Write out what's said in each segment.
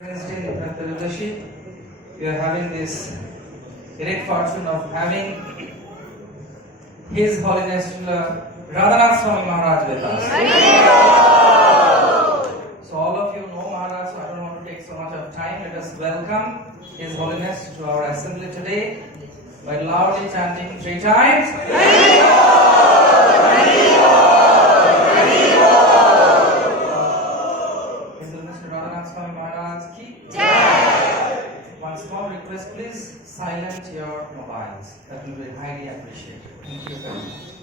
Trayodasi, we are having this great fortune of having His Holiness Radhanath Swami Maharaj with us. So all of you know Maharaj, so I don't want to take so much of time. Let us welcome His Holiness to our assembly today by loudly chanting 3 times. His Holiness Radhanath Swami Maharaj ki Jai. One small request, please silence your mobiles. That will be highly appreciated. Thank you very much.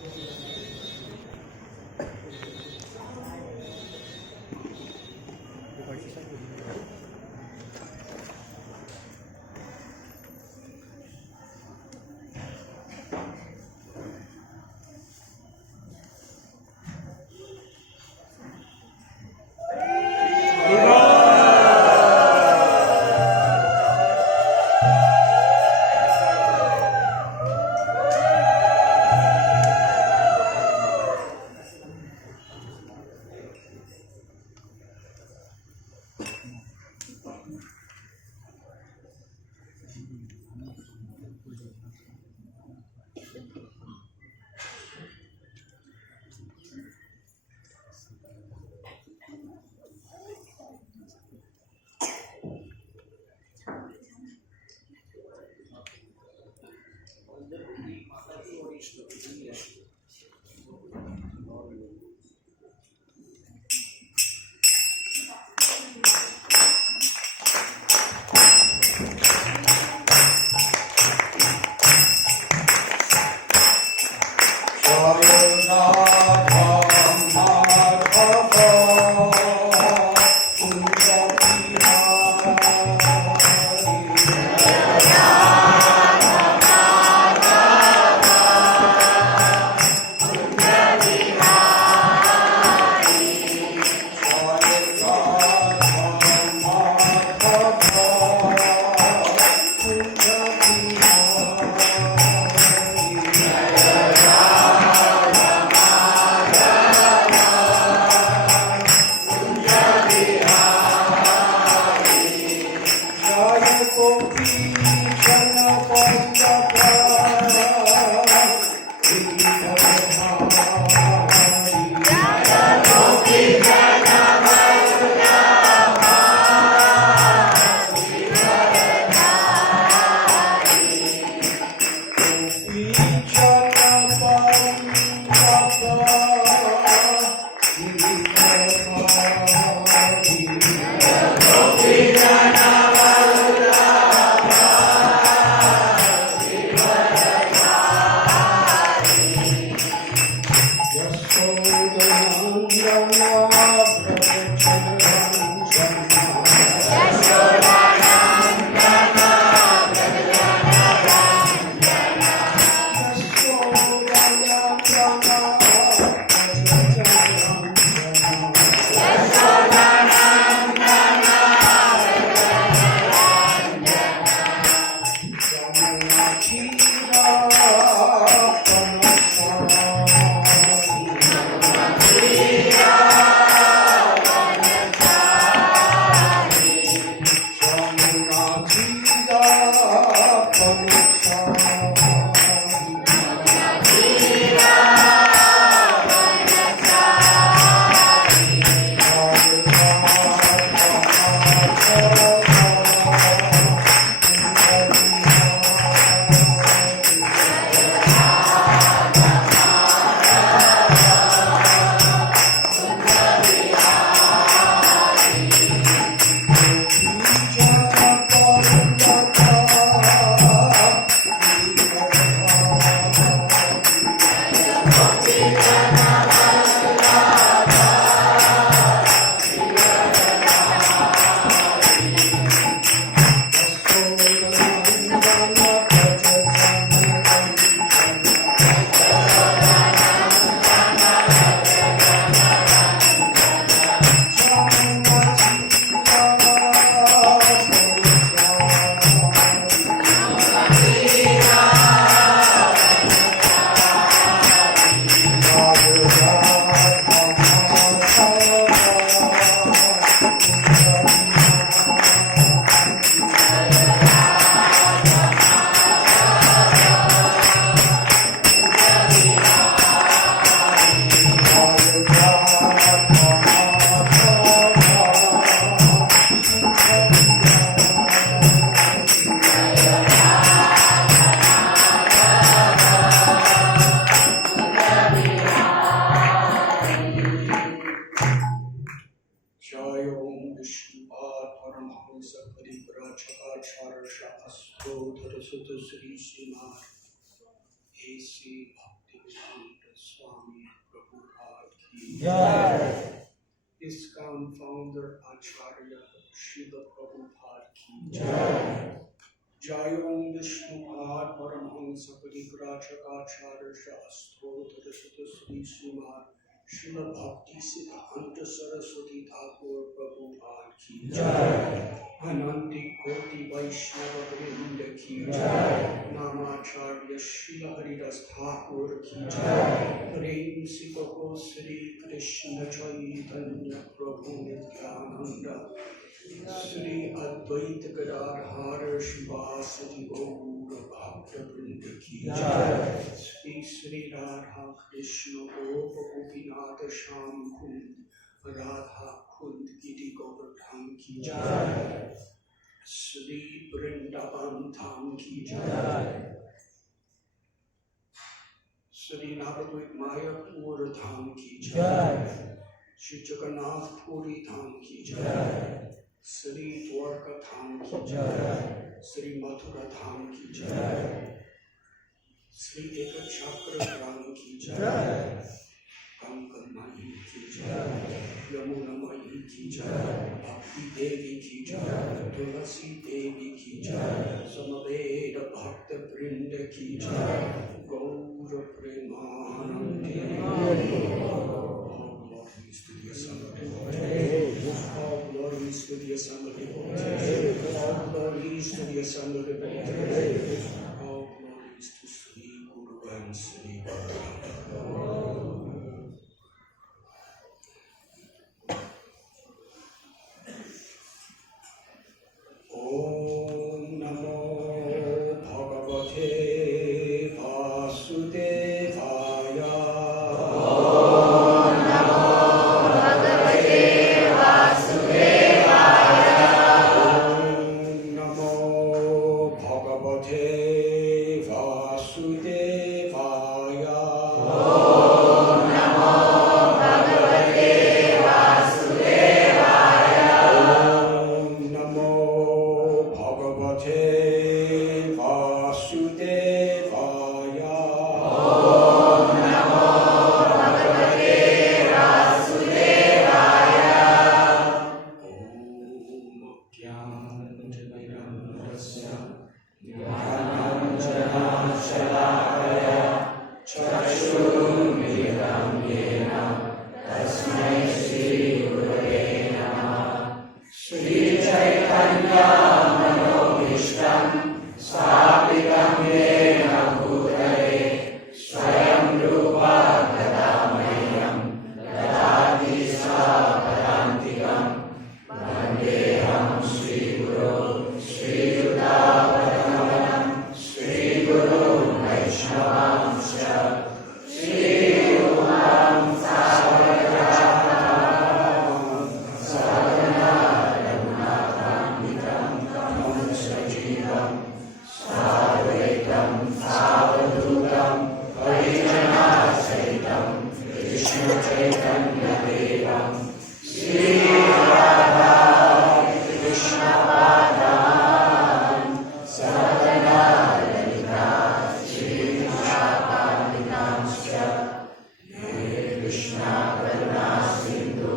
ISKCON founder Acharya Srila Prabhupada ki Jai. Jai Om Vishnupad Paramhansa Parivrajakacharya Shastrodhara Sutta Sri Srimad Srila Bhakti Siddhanta Saraswati Thakur Prabhupada ki Jai. Ananti Koti Vaishnava Vrinda ki Jai. Namacharya Srila Haridas Thakur ki Jai. Prem Sipako Sri Krishna Chaitanya Prabhu Nityananda Sri Advaita Gadadhar Shivasati Gaura Bhakta Vrinda ki Jai. Sri Radha Krishna Gopa Gopinatha Sham Kund Radha Kund Giri Govardhan ki Jai. Sri Vrindavan Dham ki Jai. Sri Navadvip Mayapur Dham ki Jai. Shri Jagannath Puri Dham ki Jai. Sri Dwarka Dham ki Jai. Sri Mathura Dham ki Jai. Sri Ekachakra Dham ki Jai. Kankan Mai ki Jai. Yamuna Mai ki Jai. Bhakti Devi ki Jai. Tulasi Devi ki Jai. Samaveda Bhakta Vrinda ki Jai. Gaura Premanande. All glories to the assembled devotees. All glories to the assembled devotees. All glories to the assembled devotees. All glories to Sri Guru and Sri Bhagavad. Om Namo Bhagavate Vasudevaya. Om Namo Bhagavate Vasudevaya. Om Namo Bhagavate Vasudevaya. Om Namo Bhagavate Vasudevaya. Om Namo Bhagavate Vasudevaya. Om Namo Bhagavate Vasudevaya. Om Jnananjanamirandasya Jnananjanashalakaya Chakshurumilitam Yena Tasmai Shri Gurave Namah. Shri Chaitanya Manobhishtam Sthapitam Yena Bhutale Swayam Rupa Kadamahyam Dadati Sapadantikam Vandeham Shri Guru Shri Yudapadanam Shri Guru Vaishnavamsya Shri Rupam Savarajam Sadhana Raghunathamitam Tamam Sajivam Sadvaitam Savadutam Parijana Sahitam Krishna Chaitanya Devam Shri Radha Krishna Padam Sadhana Lalita Shri Krishna Krishna Karuna Sindhu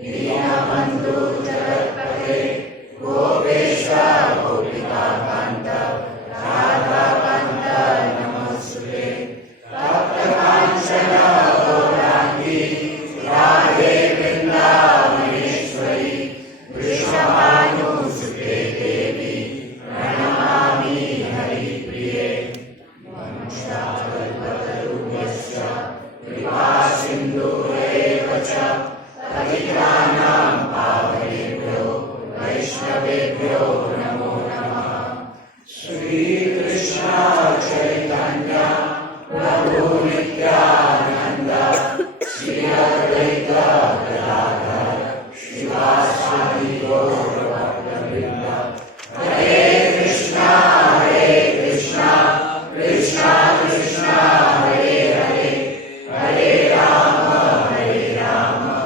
Deenabandhu Jagatpate Gopesha Gopika Kanta Radha Kanta Namaste Tapta Kanchana Gaurangi Radhe Vrindavaneshwari Vrishabhanu Sute Devi Pranamami Hari Priye Vanchakalpatarubhyasya Kripa Sindhureva cha Patitranam Pavanebhyo Vaishnavebhyo Namo Namah. Shri Krishna Chaitanya Prabhu Nityananda Shri Advaita Gadadhar Shivasadi Gaura Bhakta Vrinda. Hare Krishna Krishna Krishna Hare Hare Hare Rama Rama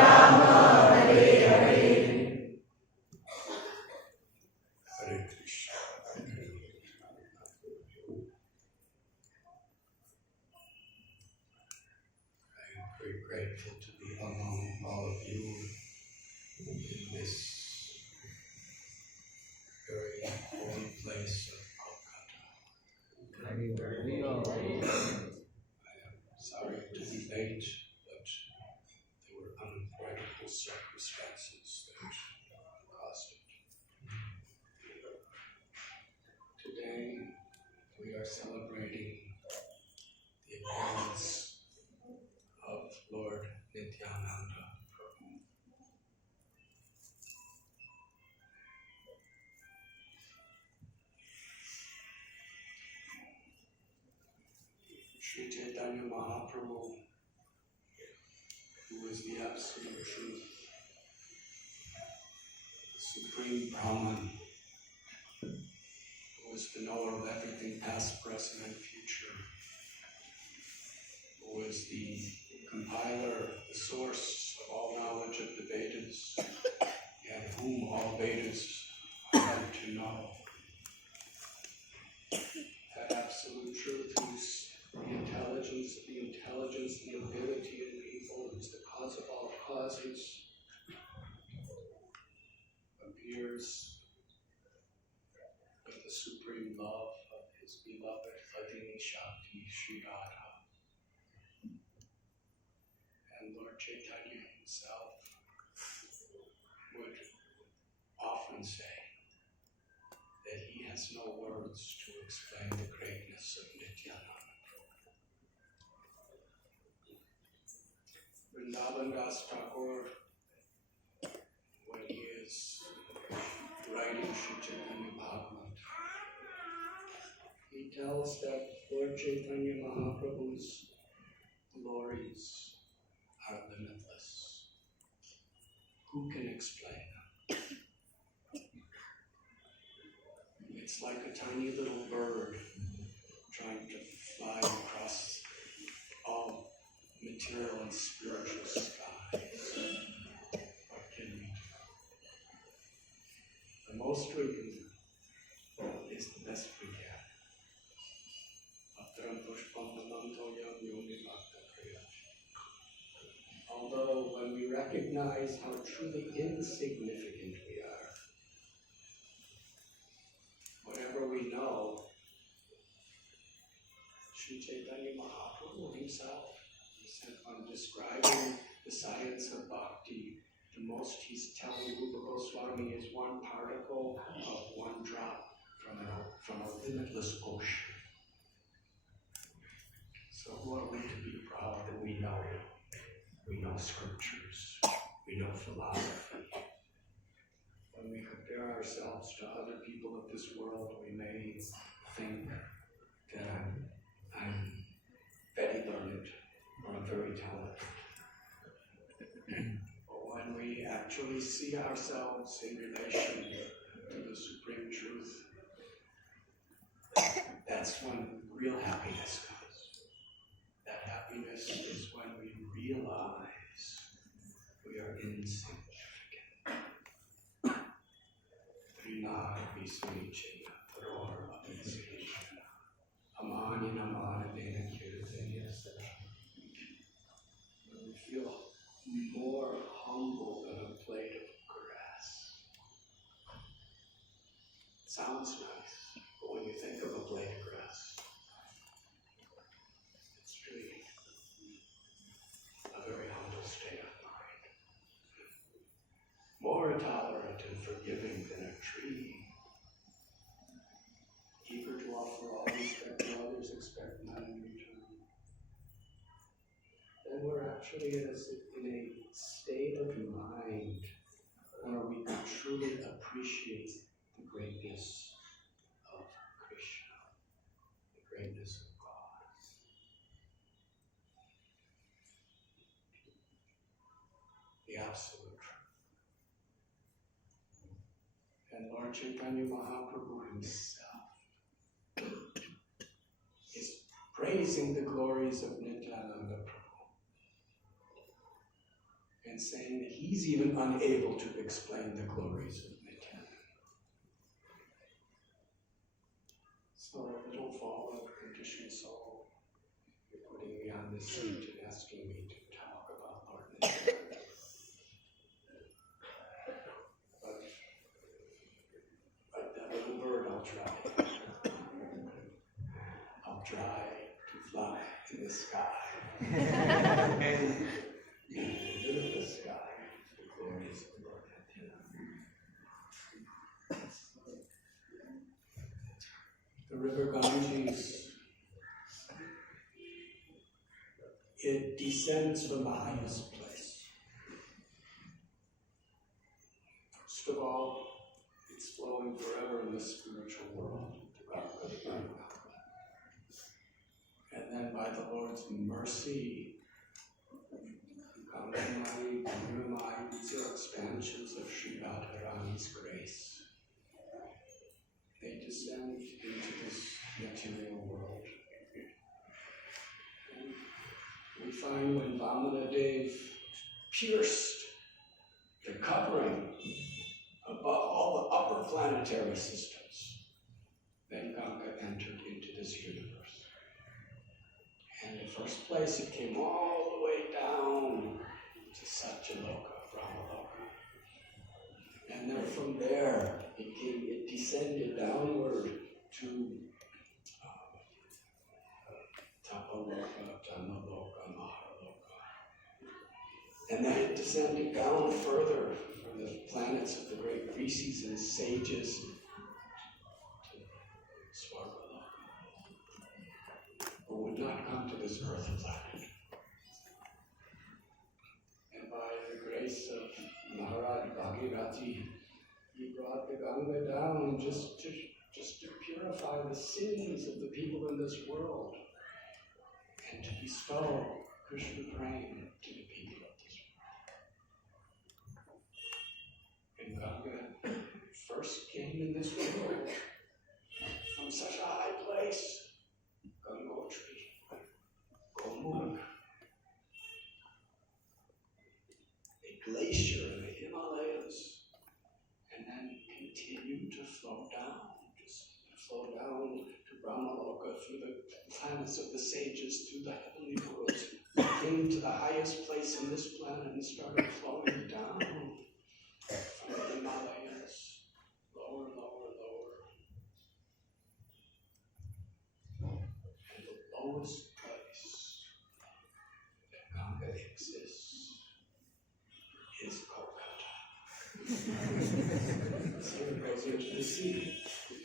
Rama Hare Hare. grateful to be among all of you in this very holy place of Kolkata. I am sorry to be late, but there were unavoidable circumstances that caused it. Today, we are celebrating the appearance of Lord Nityananda. Sri Chaitanya Mahaprabhu, who is the absolute truth, the supreme Brahman, who is the knower of everything past, present, and future, who is the compiler, the source of all knowledge of the Vedas, and whom all Vedas are meant to know. That absolute truth, whose the intelligence, the ability in people, is the cause of all causes, appears with the supreme love of his beloved Vladini Shakti Sri Radha. And Lord Chaitanya himself would often say that he has no words to explain the greatness of Nityananda. Vrindavan Das Thakur, when he is writing Sri Chaitanya Bhagavat, he tells that Lord Chaitanya Mahaprabhu's glories are limitless. Who can explain them? It's like a tiny little bird trying to fly across all material and spiritual skies. What can we do? The most we can do is the best we can. Although when we recognize how truly insignificant we are, whatever we know, Sri Chaitanya Mahaprabhu himself, he said when describing the science of bhakti, the most he's telling Rupa Goswami is one particle of one drop from a limitless ocean. So who are we to be proud that we know? We know scriptures, we know philosophy. When we compare ourselves to other people of this world, we may think that I'm very learned or I'm very talented. But when we actually see ourselves in relation to the supreme truth, that's when real happiness comes. That happiness is when we realize we are insignificant. Trinad Visunichena, Tharor Abhisishana, Amani Namana Dena Kirtanya Sada. We feel more humble than a blade of grass. It sounds nice, but when you think of a blade of grass, it's really a very humble state of mind. More tolerant and forgiving than a tree. Eager to offer all respect to others, expect none in return. Then we're actually in a state of mind where we can truly appreciate the greatness of Krishna, the greatness of God. The absolute truth. And Lord Chaitanya Mahaprabhu himself is praising the glories of Nityananda Prabhu and saying that he's even unable to explain the glories of Nityananda. So, little fallen, conditioned soul, you're putting me on this seat and asking me to talk about the sky. Look at the sky, the glories of Lord Nityananda. The river Ganges, it descends from the highest place. First of all, it's flowing forever in the spiritual world. And then by the Lord's mercy, Gangamai, Gurumai, these are expansions of Sri Radharani's grace. They descend into this material world. And we find when Vamana Dev pierced the covering above all the upper planetary systems, then Ganga entered into this universe. And in the first place, it came all the way down to Satyaloka, Brahmaloka. And then from there, it descended downward to Tapaloka, Dhamaloka, Maharaloka. And then it descended down further from the planets of the great rishis and sages to Swargaloka, but would not come to this earth planet. And by the grace of Maharaj Bhagirathi, he brought the Ganga down just to purify the sins of the people in this world and to bestow Krishna prema to the people of this world. And Ganga first came in this world from such a high place, Gangotri, Gomukh, a glacier in the Himalayas, and then continued to flow down to Brahmaloka, through the planets of the sages, through the heavenly worlds, came to the highest place on this planet and started flowing down from the Himalayas, lower, lower, lower. And the lowest place that Ganga exists is Kolkata. So it goes into the sea.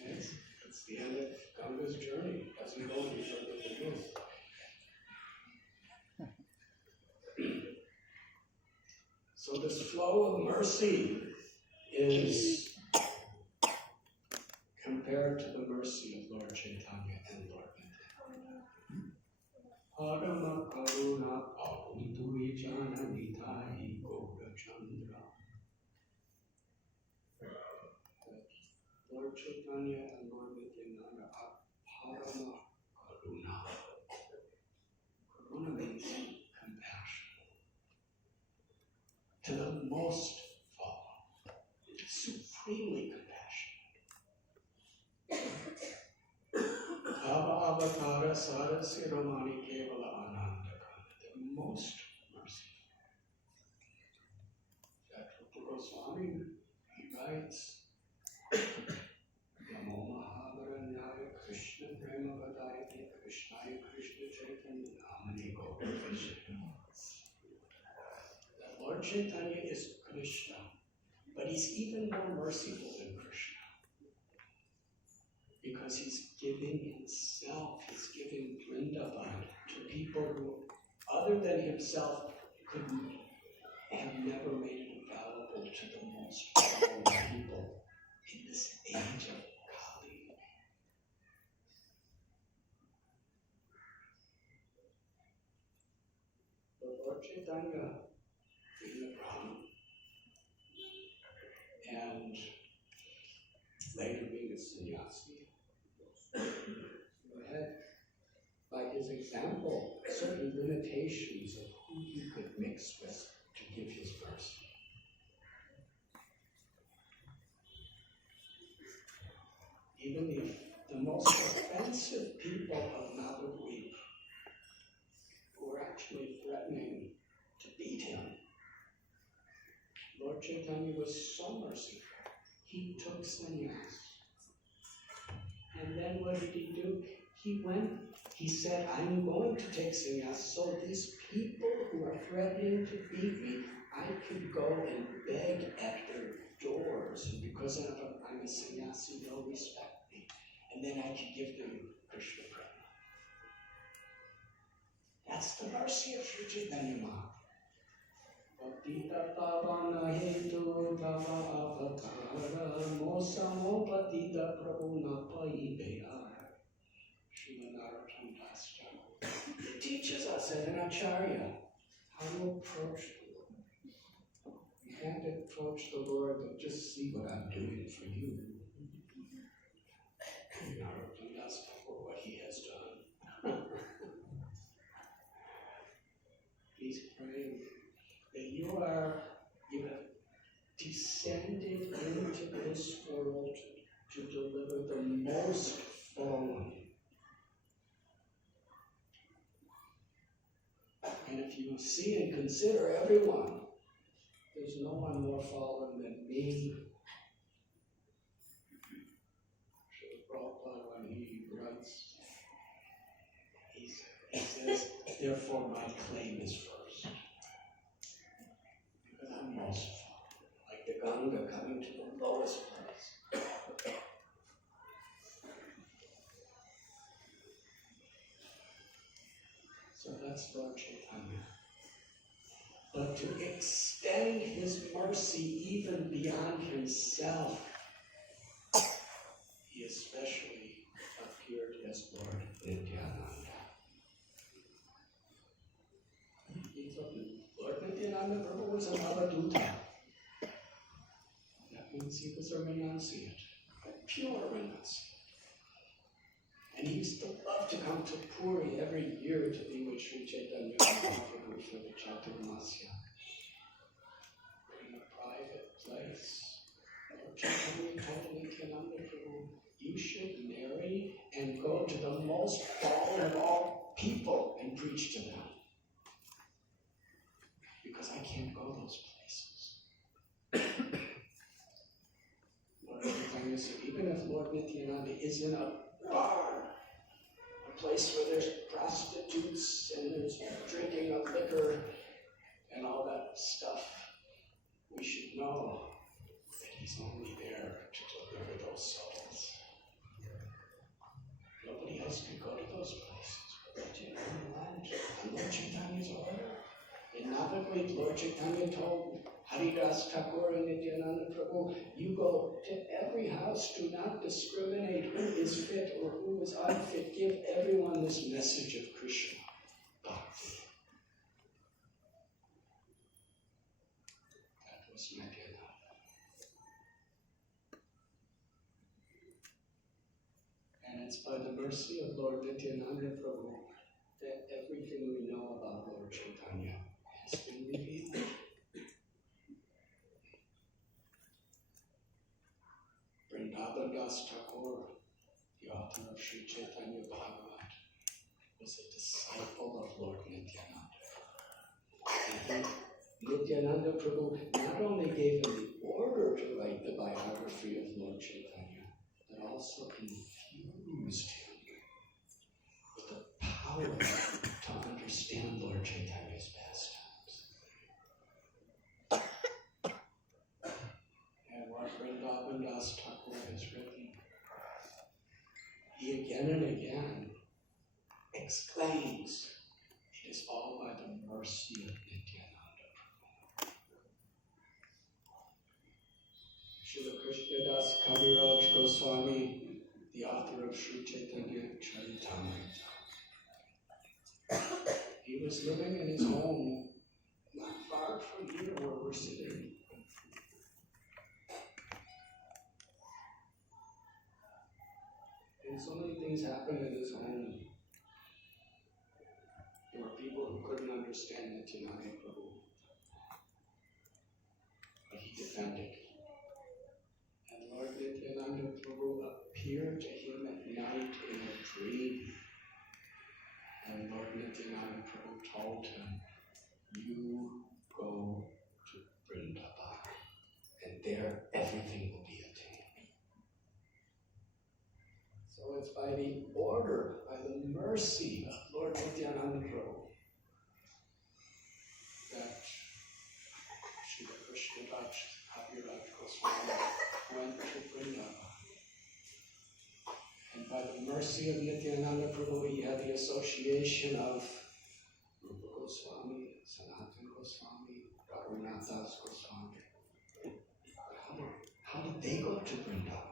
Yes? It's the end of Ganga's journey. It doesn't go any further than this. So this flow of mercy is compared to the mercy of Lord Chaitanya and Lord Nityananda. Adama Karuna Akuntu Vichana Nitai Gaura Chandra. Lord Chaitanya and Lord Nityananda are Parama Karuna. Karuna means compassion. To the most fallen, supremely compassionate. Avatara Sada Siromani Kevala Ananda Kanda, the most merciful. Jatrupa Goswami, he writes, Namo Mahavaranyaya Krishna Prema Vadayate Krishnaya Krishna Chaitanya Namani Gaura Krishna. That Lord Chaitanya is Krishna, but he's even more merciful than Krishna. Because he's giving himself, he's giving Vrindavan to people who, other than himself, could have never made it available to the most fallen people in this age of Kali. The Lord Chaitanya being a Brahmin and later being a sannyasi, had, by his example, certain limitations of who he could mix with to give his mercy. Even the most offensive people of Navadvip, who were actually threatening to beat him, Lord Chaitanya was so merciful. He took sannyas. And then what did he do? He said, I'm going to take sannyas, so these people who are threatening to beat me, I could go and beg at their doors, and because I'm a sannyasi, they'll respect me, and then I could give them Krishna prema. That's the mercy of Sri Chaitanya Mahaprabhu. Patita pavana hetu bhava avatara mosamo patita prabhu napai bear. It teaches us as an acharya how to approach the Lord. You can't approach the Lord, but just see what I'm doing for you. That's what he has done. He's praying that you have descended into this world to deliver the most fallen. And if you see and consider everyone, there's no one more fallen than me. Srila Prabhupada, when he writes, he says, therefore my claim is first. Because I'm most fallen, like the Ganga coming to the lowest place. So that's Lord Chaitanya. But to extend his mercy even beyond himself, he especially appeared as Lord Nityananda. Lord Nityananda Prabhu was an avaduta. That means he was a renunciate, a pure renunciate. And he used to love to come to Puri every year to be with Sri Chaitanya Mahaprabhu for the Chaturmasya. In a private place. Lord Chaitanya told Nityananda Prabhu, you should marry and go to the most fallen of all people and preach to them. Because I can't go those places. Lord Chaitanya said, even if Lord Nityananda is in a bar, a place where there's prostitutes and there's drinking of liquor and all that stuff, we should know that he's only there to deliver those souls. Nobody else can go to those places but Lord Chaitanya and Lord Chaitanya's order. In Navagrit, Lord Chaitanya told Haridas Thakur and Nityananda Prabhu, you go to every house, do not discriminate who is fit or who is unfit. Give everyone this message of Krishna Bhakti. That was Nityananda. And it's by the mercy of Lord Nityananda Prabhu that everything we know about Lord Chaitanya has been revealed. Vrindavan Das Thakur, the author of Sri Chaitanya Bhagavat, was a disciple of Lord Nityananda. And Nityananda Prabhu not only gave him the order to write the biography of Lord Chaitanya, but also infused him with the power to understand Lord Chaitanya's pastimes. And what Vrindavan Das Thakur has written, he again and again exclaims, it is all by the mercy of Nityananda Prabhu. Srila Krishnadas Kaviraj Goswami, the author of Sri Chaitanya Charitamrita, he was living in his home not far from here where we're sitting. And so many things happened in his home. There were people who couldn't understand Nityananda Prabhu, but he defended. And Lord Nityananda Prabhu appeared to him at night in a dream. And Lord Nityananda Prabhu told him, you go to Vrindavan, and there everything will be attained. So it's by the order, by the mercy of Lord Nityananda Prabhu that Srila Krishnadas Kaviraj Goswami went to Vrindavan. And by the mercy of Nityananda Prabhu, he had the association of Rupa Goswami, Sanatana Goswami, Raghunath Das Goswami. How did they go to Vrindavan?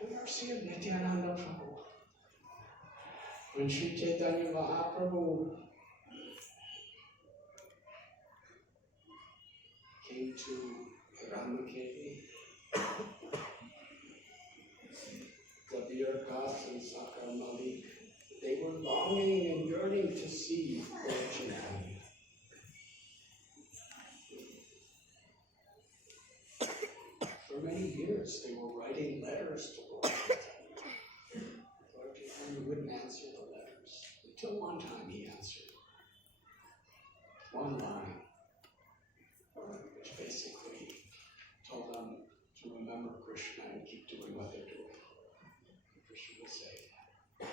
By the mercy of Nityananda Prabhu. When Sri Chaitanya Mahaprabhu came to Ramakeli, Kabir Das and Sakar Malik, they were longing and yearning to see Lord Chaitanya. For many years, they were writing letters to Lord Chaitanya. Lord Chaitanya wouldn't answer the letters, until one time he answered. One line, which basically told them to remember Krishna and keep doing what they're doing. Krishna will save them.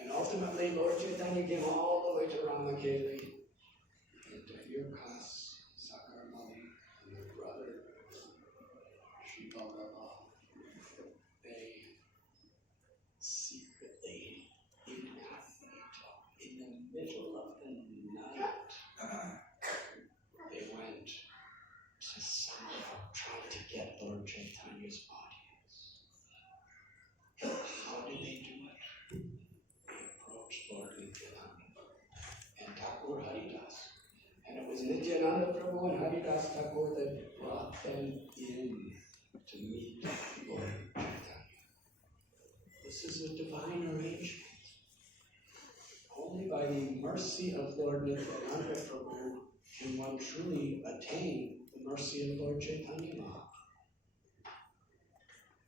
And ultimately, Lord Chaitanya came all the way to Ramakeli, and Yurkas, Sakar Mali, and their brother, Sri Ballabha, they secretly, incognito, in the middle of the night, they went to somehow try to get Lord Chaitanya's audience. How did they do it? They approached Lord Nityananda and Thakur Haridas. And it was Nityananda Prabhu and Haridas Thakur that brought them in to meet Lord Chaitanya. This is a divine arrangement. Only by the mercy of Lord Nityananda Prabhu can one truly attain the mercy of Lord Chaitanya Mahaprabhu.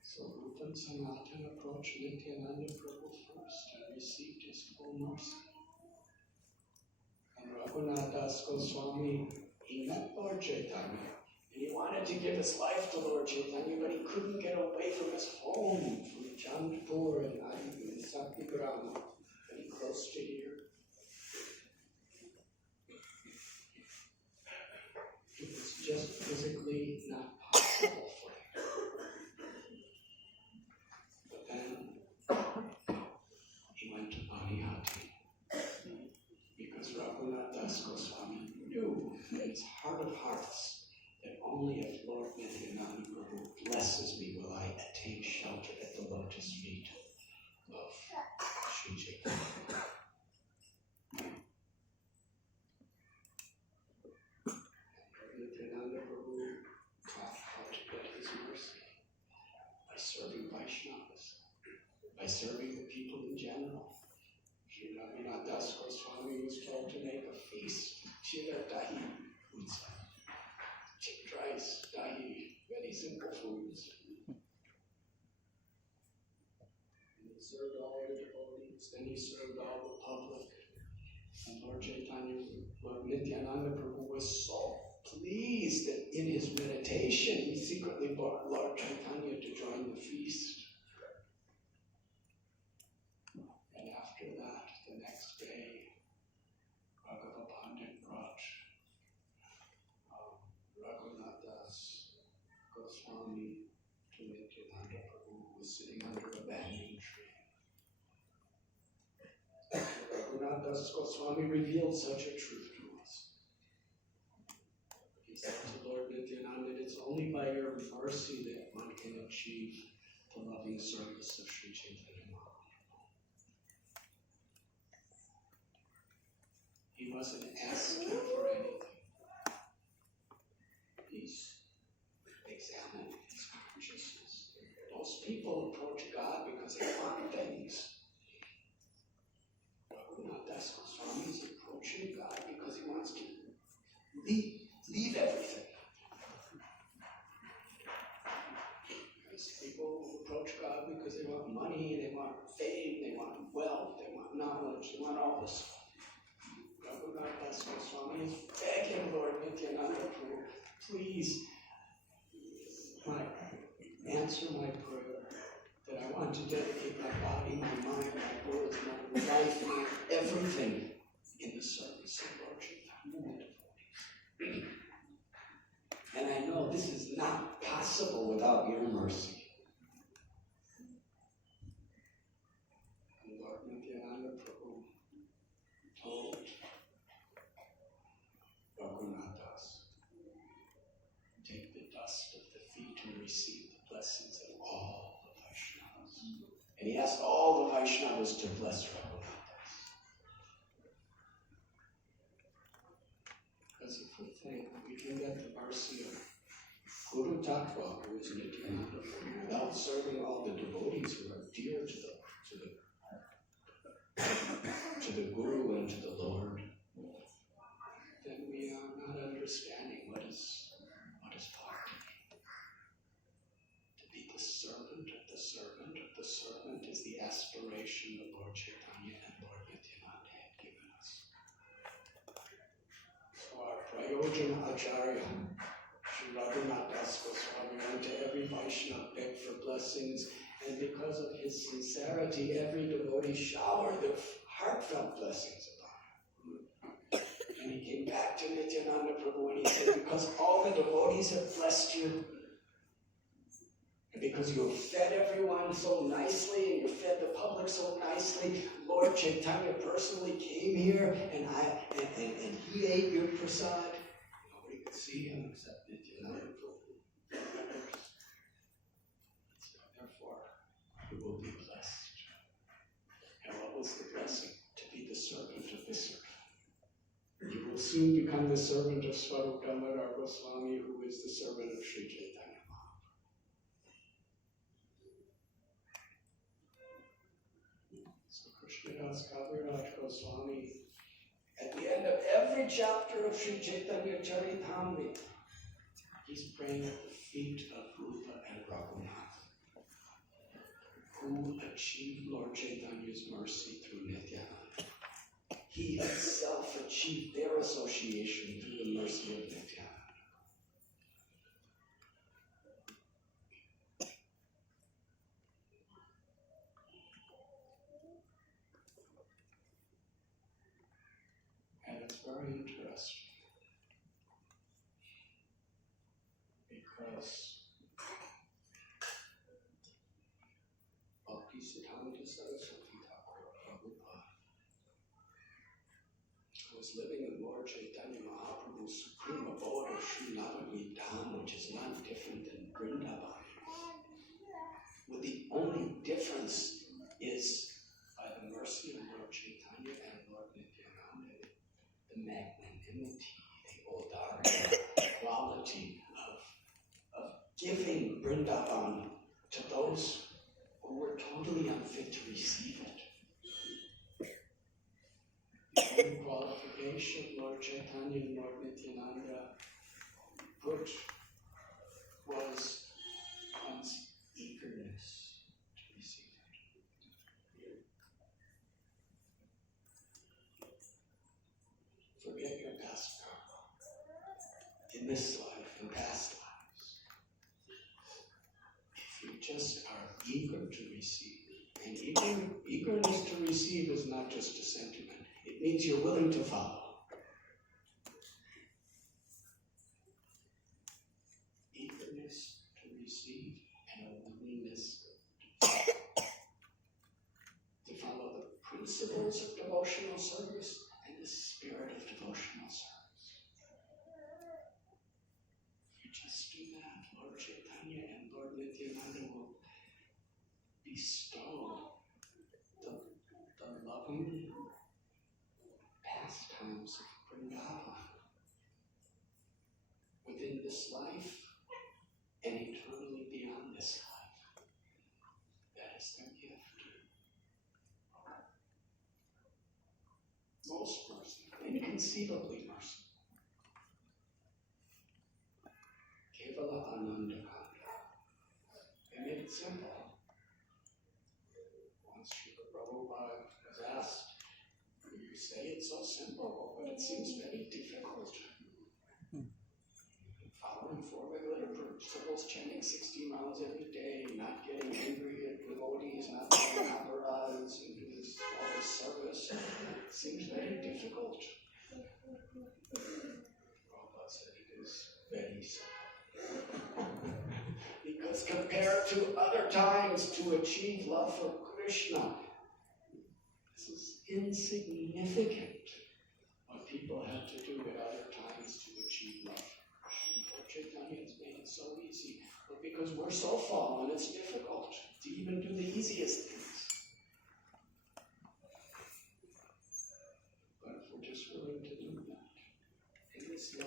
So Rupa and Sanatana approached Nityananda Prabhu first and received his full mercy. And Raghunath Das Goswami, he met Lord Chaitanya, and he wanted to give his life to Lord Chaitanya, but he couldn't get away from his home, from Chandpur and Saktigrama, very close to here. It was just physically not possible for him. But then he went to Panihati because Raghunath Das Goswami knew in his heart of hearts that only if Lord Nityananda Prabhu blesses me will I attain shelter at the lotus feet of Sri Chaitanya. Nityananda Prabhu taught how to get his mercy by serving Vaishnavas, by serving the people in general. Sri Raghunath Das Goswami was told to make a feast, chila dahi, chipped rice, dahi, very simple foods. And he served all the devotees, then he served all the public. And Lord Chaitanya, Lord Nityananda Prabhu was so pleased that in his meditation he secretly brought Lord Chaitanya to join the feast. And after that, the next day, Bhagava Pandit brought Raghunath Das Goswami to Nityananda Prabhu, who was sitting under a banyan tree. Raghunath Das Goswami revealed such a truth to us. He said to Lord Nityananda, it's only by your mercy that one can achieve the loving service of Sri Chaitanya Mahaprabhu. He wasn't asking for anything. He's examining his consciousness. Most people approach God because they want things. Raghunath Das Goswami is approaching God because he wants to leave everything. There's people who approach God because they want money, they want fame, they want wealth, they want knowledge, they want all this stuff. Raghunath Das Goswami is begging Lord Nityananda Prabhu, please answer my prayer that want to dedicate my body, my mind, my words, my life, my everything in the service of Lord Chaitanya and devotees. And I know this is not possible without your mercy. And Lord Nityananda Prabhu told Raghunathas, take the dust of the feet and receive the blessings of all the Vaishnavas. And he asked all the Vaishnavas to bless Raghunathas. Because if we think we can get the mercy of Guru Tattva, who is Nityananda, without serving all the devotees who are dear to the Guru and to the Lord, then we are not understanding what is bhakti. To be the servant of the servant of the servant is the aspiration that Lord Chaitanya and Lord Nityananda had given us. So our Prayojana Acharya, Sri Raghunathas Goswami, went to every Vaishnava, begged for blessings, and because of his sincerity, every devotee showered their heartfelt blessings upon him. And he came back to Nityananda Prabhu and he said, because all the devotees have blessed you, and because you have fed everyone so nicely and you fed the public so nicely, Lord Chaitanya personally came here and he ate your prasad. Nobody could see him except Nityananda Prabhu. So therefore, you will be blessed. And what was the blessing? To be the servant of the servant. You will soon become the servant of Swarup Damodar Goswami, who is the servant of Sri Chaitanya Mahaprabhu. So Krishnadas Kaviraj Goswami, at the end of every chapter of Sri Chaitanya Charitamrita, he's praying at the feet of Rupa and Raghunath, who achieved Lord Chaitanya's mercy through Nityananda. He himself achieved their association through the mercy of Nityananda. And it's very interesting because Bhaktisiddhanta Saraswati Thakur Prabhupada was living in Lord Chaitanya Mahaprabhu's supreme abode of Sri Navadvip Dham, which is not different than Vrindavan. Well, the only difference is by the mercy of Lord Chaitanya and Lord Nityananda, the magnanimity, the audarya quality of giving Vrindavan to those who were totally unfit to receive it. The only qualification Lord Chaitanya and Lord Nityananda put was one's eagerness to receive it. Forget your past karma. In this life and past lives, if you just are eager to receive, and eagerness to receive is not just a sentiment. It means you're willing to follow. Eagerness to receive and a willingness to follow the principles of devotional service and the spirit of devotional service. If you just do that, Lord Chaitanya and Lord Nityananda will bestow the loving pastimes of Vrindavan within this life and eternally beyond this life. That is their gift. Most merciful, inconceivably merciful. Kevala Ananda Kanda. They made it simple. Once Srila Prabhupada was asked, you say it's so simple, but it seems very difficult. Following four regular principles, chanting 60 miles every day, not getting angry with devotees, not doing aparas, and do this, all this service, seems very difficult. Prabhupada said it is very simple. Because compared to other times to achieve love for Krishna, this is insignificant what people have to do at other times to achieve love for Krishna. Lord Chaitanya has made it so easy. But because we're so fallen, it's difficult to even do the easiest things. But if we're just willing to do that in this life,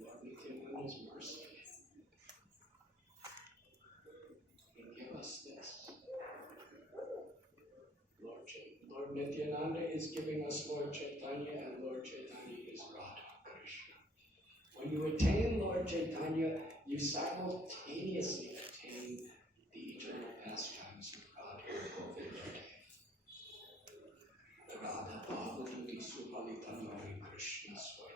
Lord Nityananda's mercy can give us this. Lord Nityananda is giving us Lord Chaitanya, and Lord Chaitanya is Radha Krishna. When you attain Lord Chaitanya, you simultaneously attain the eternal pastimes of Radha Govinda. Radha Bhavaduti Supalitanyari Krishna Swar.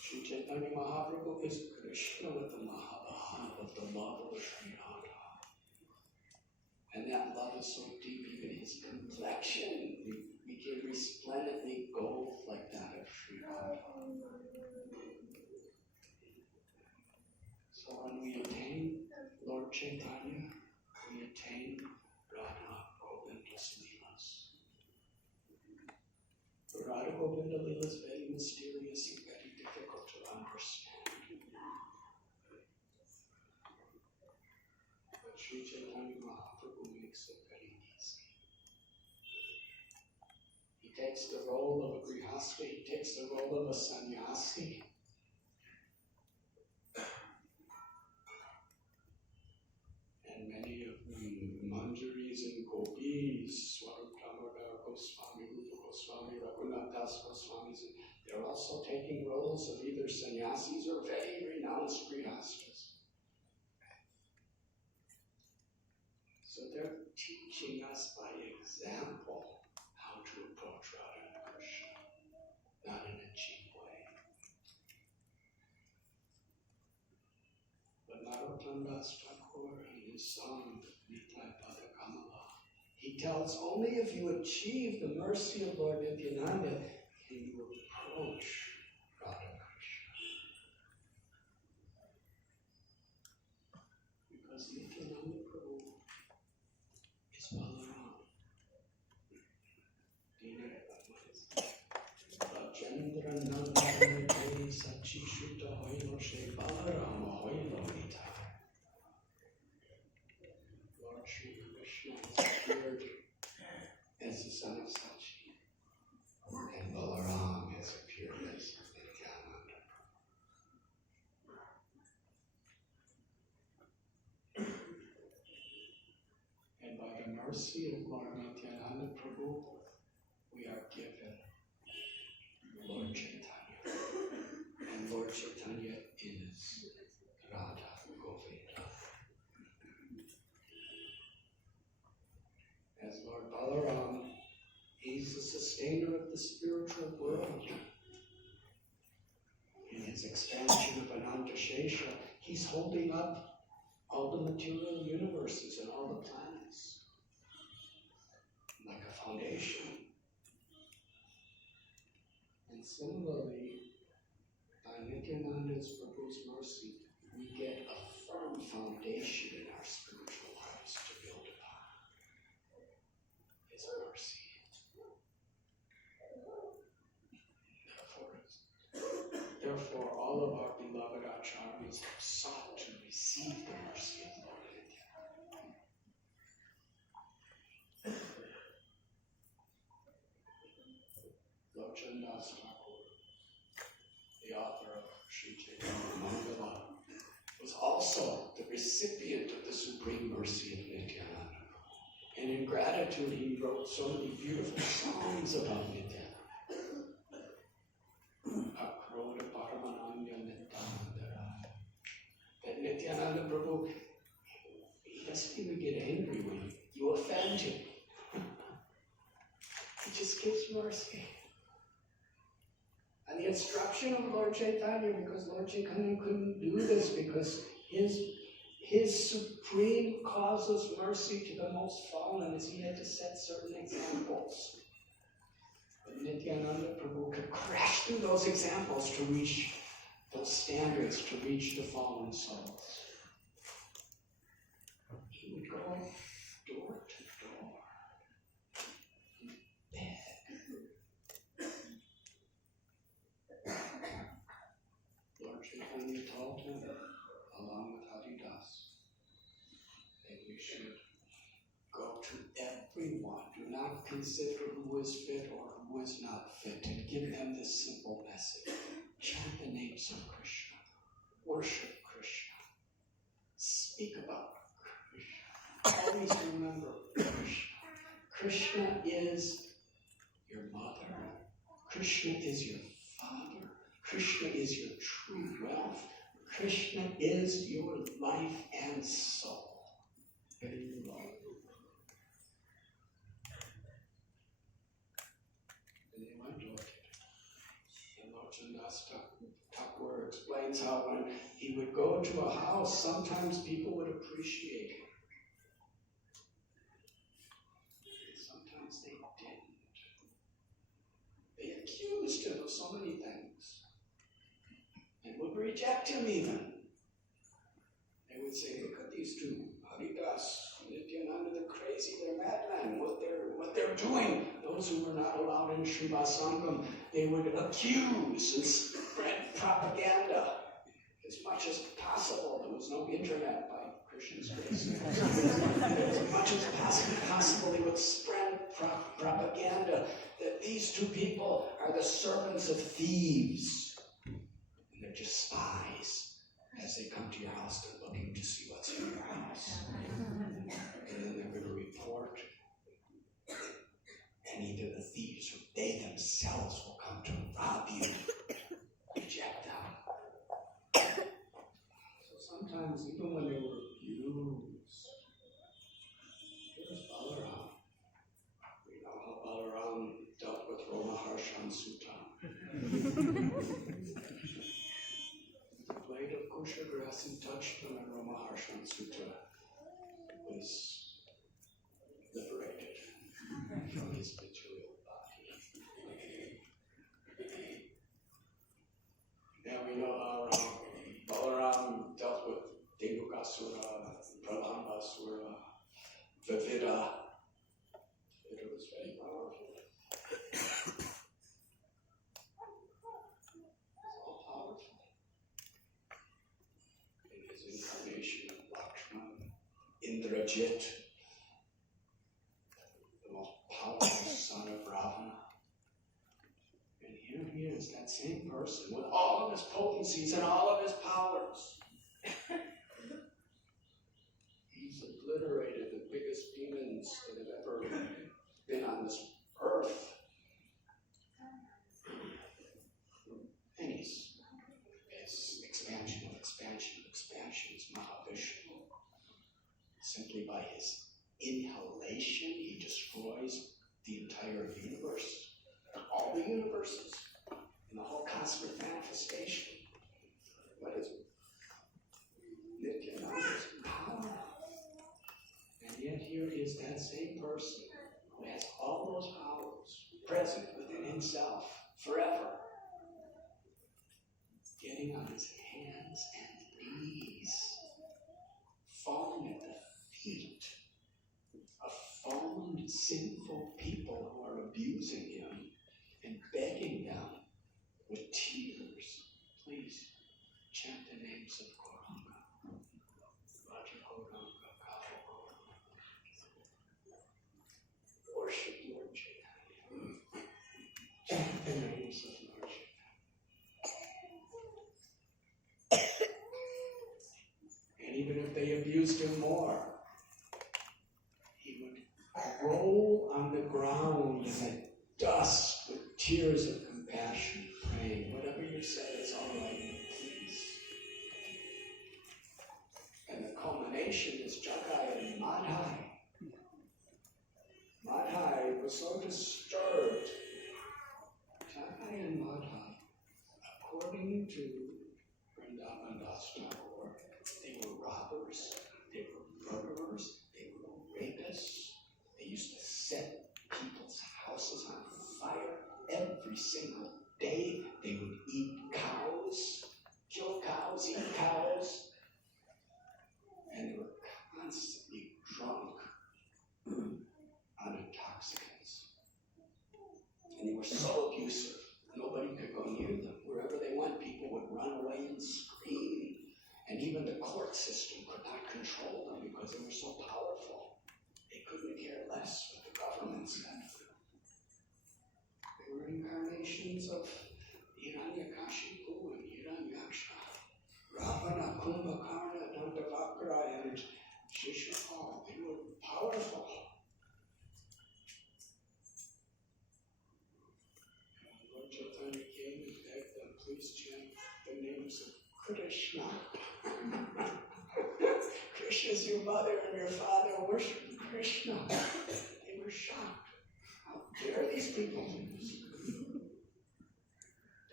Sri Chaitanya Mahaprabhu is Krishna with the Mahabhav of the love of Sri Radha. And that love is so deep, even his complexion became resplendently gold like that of Sri Radha. So when we attain Lord Chaitanya, we attain Radha Govinda's Leelas. The Radha Govinda Leela is very mysterious and very difficult to understand. But Sri Chaitanya Mahaprabhu makes it very easy. He takes the role of a grihastha, he takes the role of a sannyasi. And many of the manjaris and gopis, Swarup Damodar Goswami, Rupa Goswami, Raghunath Das Goswamis, they're also taking roles of either sannyasis or very renounced grihasthas. So they're teaching us by example how to approach Radha and Krishna, not in a cheap way. But Narottam Das Thakur in his song, Nitai Pada Kamala, he tells only if you achieve the mercy of Lord Nityananda can you approach Radha Krishna. Because Nityananda Prabhu is Balaram. Rajendra Nandana Sachi Shuddha Hoilo Shri Balarama Hoilo Vita. Lord Shri Krishna appeared as the son of Sachi, and Balaram has appeared as Nityananda. And by the mercy of Lord Nityananda Prabhu, we are given Lord Chaitanya. And Lord Chaitanya is Radha Govinda. As Lord Balaram, he's the sustainer of the spiritual world. In his expansion of Ananta Shesha, he's holding up all the material universes and all the planets like a foundation. And similarly, by Nityananda's Prabhu's mercy, we get a firm foundation in our spiritual lives to build upon. His mercy. Therefore, all of our beloved acharyas have sought to receive the mercy of Lord Nityananda. Lord Chandas Thakur, the author of Sri Chaitanya Mangala, was also the recipient of the supreme mercy of Nityananda. And in gratitude, he wrote so many beautiful songs about Nityananda. Akroda Paramananda Nityananda. That Nityananda Prabhu, he doesn't even get angry when you offend him. He just gives mercy. And the instruction of Lord Chaitanya, because Lord Chaitanya couldn't do this, because his supreme supreme causeless mercy to the most fallen is he had to set certain examples. But Nityananda Prabhu could crash through those examples to reach those standards, to reach the fallen souls. He would go door to door and beg. Lord Chaitanya told him, along with Haridas, that we should go to everyone. Do not consider who is fit or who is not fit, and give them this simple message. Chant the names of Krishna. Worship Krishna. Speak about Krishna. Always remember Krishna. Krishna is your mother. Krishna is your father. Krishna is your true wealth. Krishna is your life and soul. Very low. And they went to it. And Lord Chandasta Thakur explains how when he would go to a house, sometimes people would appreciate him. And sometimes they didn't. They accused him of so many things. And would reject him even. They would say, look at these two, Haridas, Nityananda, they're crazy, they're madmen, what they're doing. Those who were not allowed in Shiva Sangam, they would accuse and spread propaganda as much as possible. There was no internet by Krishna's grace. As much as possible, they would spread propaganda that these two people are the servants of thieves. And they're just spies. As they come to your house, they're looking to see what's in your house. And then they're going to report. And either the thieves or they themselves will come to rob you, reject them. So sometimes, even when they were abused, here's Balaram. We know how Balaram dealt with Romaharshan Sutta. The blade of kosher grass he touched him, and Romaharshan Sutta was liberated from his material body. Now we know how Balaram dealt with Devukasura, Pralambasura, Vivida. Vivida was very powerful. All powerful. In his incarnation of Lakshman, Indrajit, the most powerful son of Ravana. And here he is, that same person, with all of his potencies and all of his powers. He's obliterated the biggest demons that have ever been on this earth. And his expansion of expansion is Mahavishnu. Simply by his inhalation, he destroys the entire universe, all the universes, and the whole cosmic manifestation. What is Nityananda's power? And yet here is that same person who has all those powers present within himself forever, getting on his hands and knees, falling at the feet of fallen, sinful people who are abusing him and begging them with tears, please chant the names of Gauranga. Raja Gauranga, Kala Gauranga. Worship Lord Chaitanya. Chant the names of Lord Chaitanya. And even if they abused him more, he would roll on the ground in the dust with tears of compassion, praying, whatever you say, it's all right, please. And the culmination is Jagai and Madhai. Madhai was so disturbed. Jagai and Madhai, according to Vrindavan Das Thakur, they were robbers, they were even the court system could not control them because they were so powerful. They couldn't care less what the government said. They were incarnations of Hiranyakashipu and Hiranyaksha, Ravana, Kumbhakarna, Dandavakra, and Shishupal. They were powerful. Lord Chaitanya came and begged them, please chant the names of Krishna. Krishna's your mother and your father worship Krishna. They were shocked. How dare these people do this?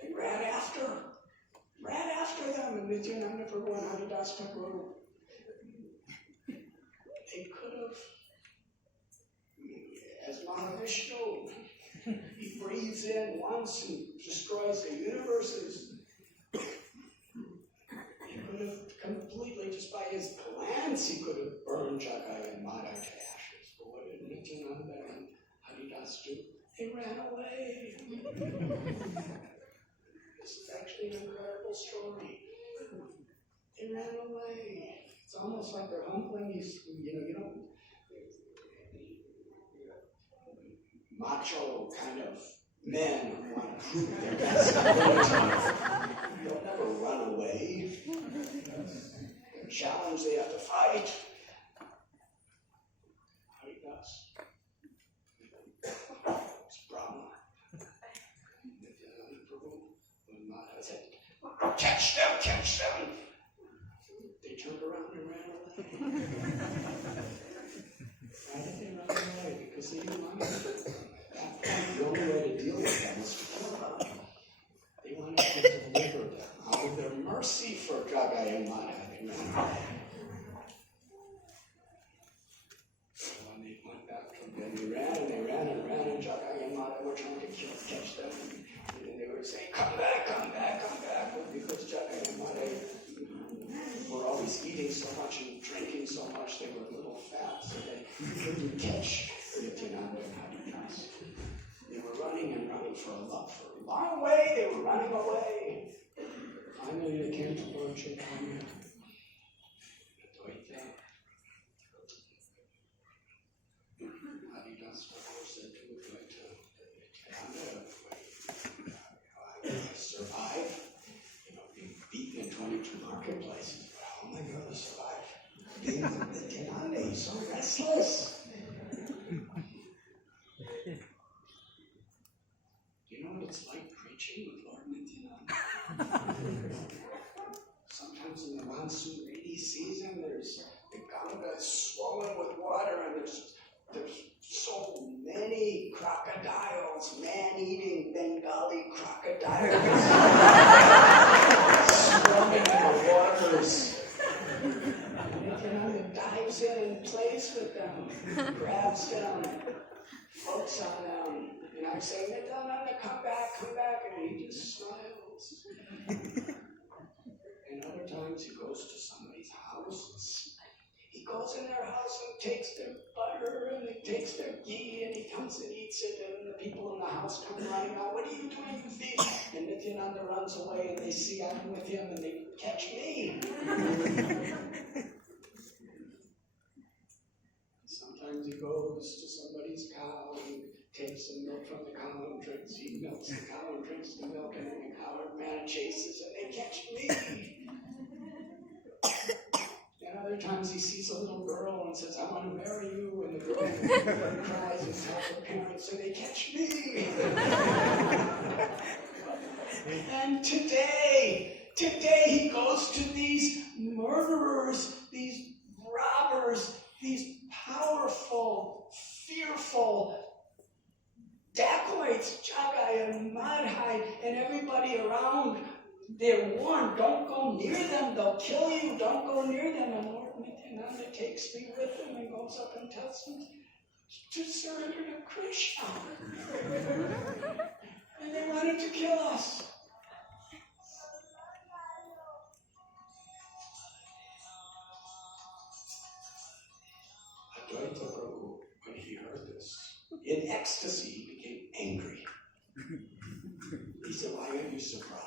They ran after them, and Nityananda Prabhu and Haridas Thakur. They could have, as Mahavishnu, he breathes in once and destroys the universes. He could have completely, just by his glance, he could have burned Jagai and Madhai to ashes. But what did Nityananda and Haridas do? They ran away. This is actually an incredible story. They ran away. It's almost like they're humbling these, macho kind of men who want to prove their best ability. They'll never run away. They're challenged, they have to fight. Haridas. It's Brahma. Nityananda Prabhu, when Madhava said, catch them! They turned around and ran away. Why did they run away? Because they didn't want to. At that point, the only way to deal with them was to kill them. They wanted to deliver them. Out of their mercy for Jagai and Madhai, they ran away. So when they went back from them, they ran, and Jagai and Madhai were trying to catch them. And they were saying, come back. But because Jagai and Madhai were always eating so much and drinking so much, they were a little fat, so they couldn't catch Nityananda and Haridas. They were running for a long way. They were running away. Finally, they came to Lord Chaitanya. Advaita. Haridas Thakur said to Advaita, Nityananda, I survive, being beaten in 22 marketplaces. How am I going to survive? Being Nityananda, he's so restless. You know what it's like preaching with Lord Nityananda? Sometimes in the monsoon rainy season, the Ganga is swollen with water, and there's so many crocodiles, man-eating Bengali crocodiles, swimming in the waters. Nityananda dives in and plays with them, grabs them, floats on them. And I'm saying, Nityananda, come back, and he just smiles. And other times he goes to somebody's house. He goes in their house and takes their butter and he takes their ghee and he comes and eats it, and the people in the house come running out, what are you doing, you thief? And Nityananda runs away and they see I'm with him and they catch me. Sometimes he goes to somebody's cow and takes some milk from the cow and drinks. He milks the cow and drinks the milk, and then the coward man chases and they catch me. And other times he sees a little girl and says, I want to marry you, and the girl cries and tells her parents, and they catch me. And today he goes to these murderers, these robbers, these powerful, fearful dacoits, Jagai and Madhai, and everybody around. They're warned, don't go near them, they'll kill you, don't go near them. And Lord Nityananda takes me with him and goes up and tells them to surrender to Krishna. And they wanted to kill us. Advaita Prabhu, when he heard this, in ecstasy, he became angry. He said, why are you surprised?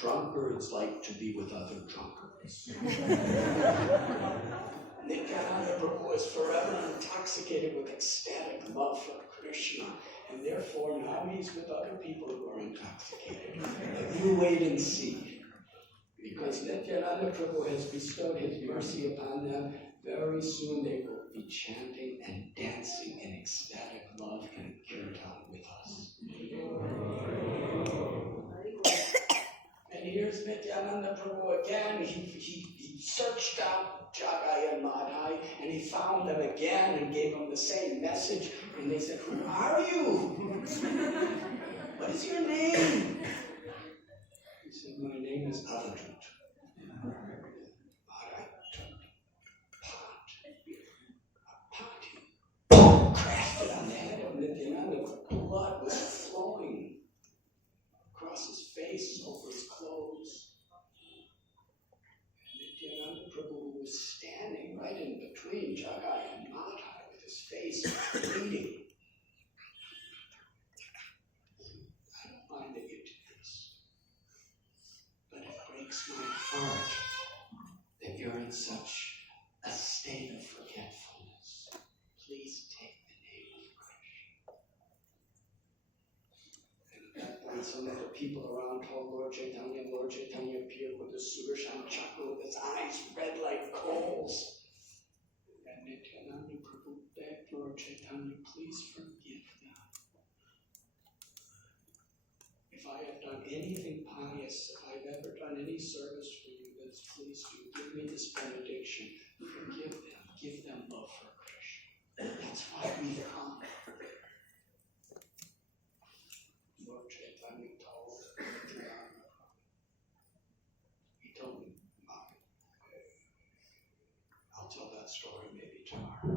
Drunkards it's like to be with other drunkards. Nityananda Prabhu is forever intoxicated with ecstatic love for Krishna, and therefore now he's with other people who are intoxicated. But you wait and see. Because Nityananda Prabhu has bestowed his mercy upon them, very soon they will be chanting and dancing in ecstatic love and kirtan with us. And here's Nityananda Prabhu again. He searched out Jagai and Madhai, and he found them again and gave them the same message. And they said, "Who are you? What is your name?" He said, "My name is Avadut." Madhai took a pot, crashed it on the head of Nityananda. Blood was flowing across his face, over his clothes. And Nityananda Prabhu was standing right in between Jagai and Madhai with his face bleeding. I don't mind that you did this, but it breaks my heart that you're in such a state of forgetfulness. Please take the name of Krishna. And at that point, some of the people around told Lord Chaitanya, and Lord Chaitanya appeared with a Sudarshan chakra with his eyes red like coals. And Nityananda Prabhu begged Lord Chaitanya, please forgive them. If I have done anything pious, if I've ever done any service for you, then please do. Give me this benediction. Forgive them. Give them love for Krishna. That's why we've come. Lord Chaitanya told Nityananda. He told me, I'll tell that story maybe tomorrow.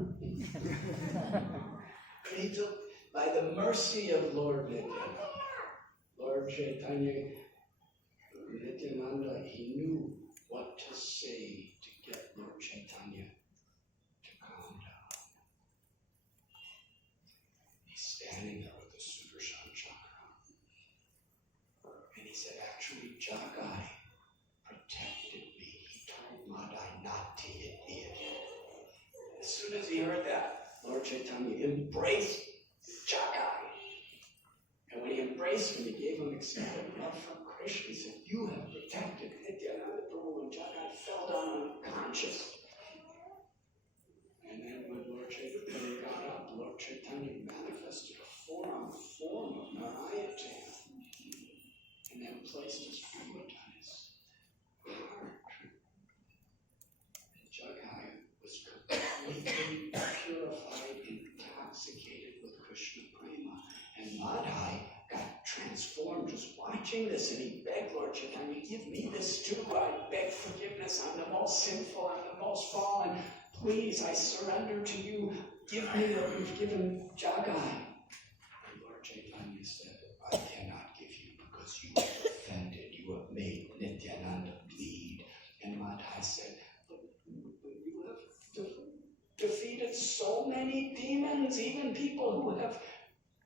And he took, by the mercy of Lord Nityananda, Lord Chaitanya, Nityananda, he knew what to say to get Lord Chaitanya to calm down. He's standing there with the Sudarshan chakra. And he said, actually, Jagai protected me. He told Madhai not to hit me again. As soon as he heard that, Lord Chaitanya embraced Jagai. And when he embraced him, he gave him ecstatic love from Krishna. He said, you have protected Nityananda Prabhu, and Jagai fell down unconscious. And then when Lord Chaitanya got up, Lord Chaitanya manifested a form of Narayana to him, and then placed his foot on his heart. And Jagai was completely purified, intoxicated with Krishna prema. And Madhai got transformed just watching this, and he begged Lord Chaitanya, give me this too. I beg forgiveness. I'm the most sinful. I'm the most fallen. Please, I surrender to you. Give me what you've given Jagai. And Lord Chaitanya said, I cannot give you because you have offended. You have made Nityananda bleed. And Madhai said, but you have defeated so many demons, even people who have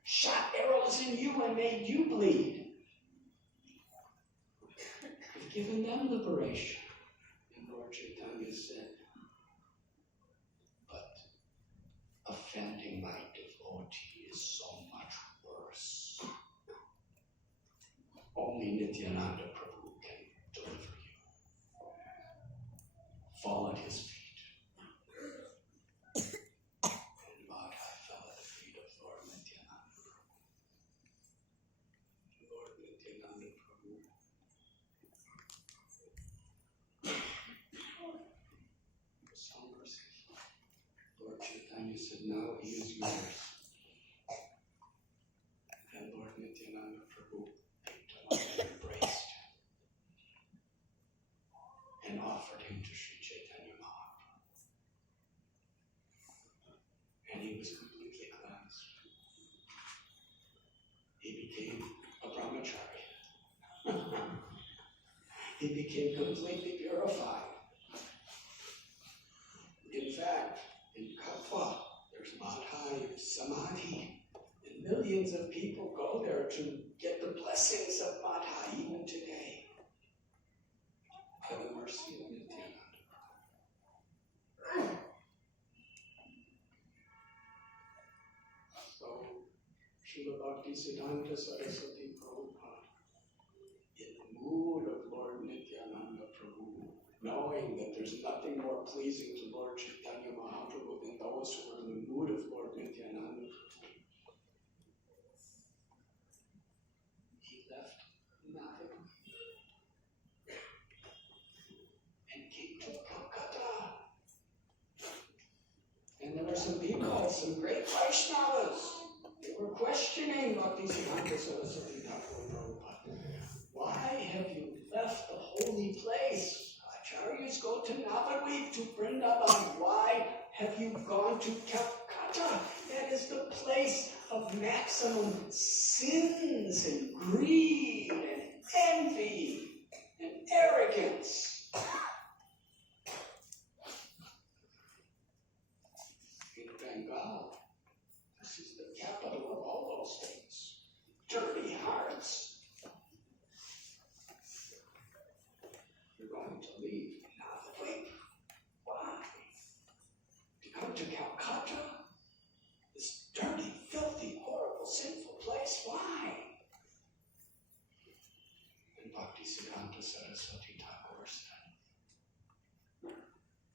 shot arrows in you and made you bleed. You've given them liberation. And Lord Chaitanya said, but offending my devotee is so much worse. Only Nityananda Prabhu can deliver you. Fall at his feet. And Madhai fell at the feet of Lord Nityananda Prabhu. Lord Nityananda Prabhu was so merciful. Lord Chaitanya said, now he is yours. And Lord Nityananda Prabhu picked him up and embraced him and offered him to Sri Chaitanya Mahaprabhu. And he was completely cleansed. He became a brahmachari. He became completely purified. In fact, in Katwa, there's Madhai Samadhi, and millions of people go there to get the blessings of Madhai even today. mercy of Nityananda. So, Srila Bhaktisiddhanta Saraswati Prabhupada, in the mood of Lord Nityananda Prabhu, knowing that there's nothing more pleasing to Lord Chaitanya Mahaprabhu than those who are in the mood of Lord Nityananda Prabhu, he left Navadvip and came to Kolkata. And there were some people, some great Vaishnavas, they were questioning Bhaktisiddhanta Saraswati Thakur Prabhupada. Why have you left the holy place? Acharyas go to Navadvip, to Vrindavan. Why have you gone to Kolkata? That is the place of maximum sins and greed and envy and arrogance. In Bengal, this is the capital of all those things. Dirty hearts. You're going to leave Navadvip. Why? To come to Kolkata? This dirty, filthy, horrible, sinful place. Why? And Bhaktisiddhanta Saraswati Thakur said,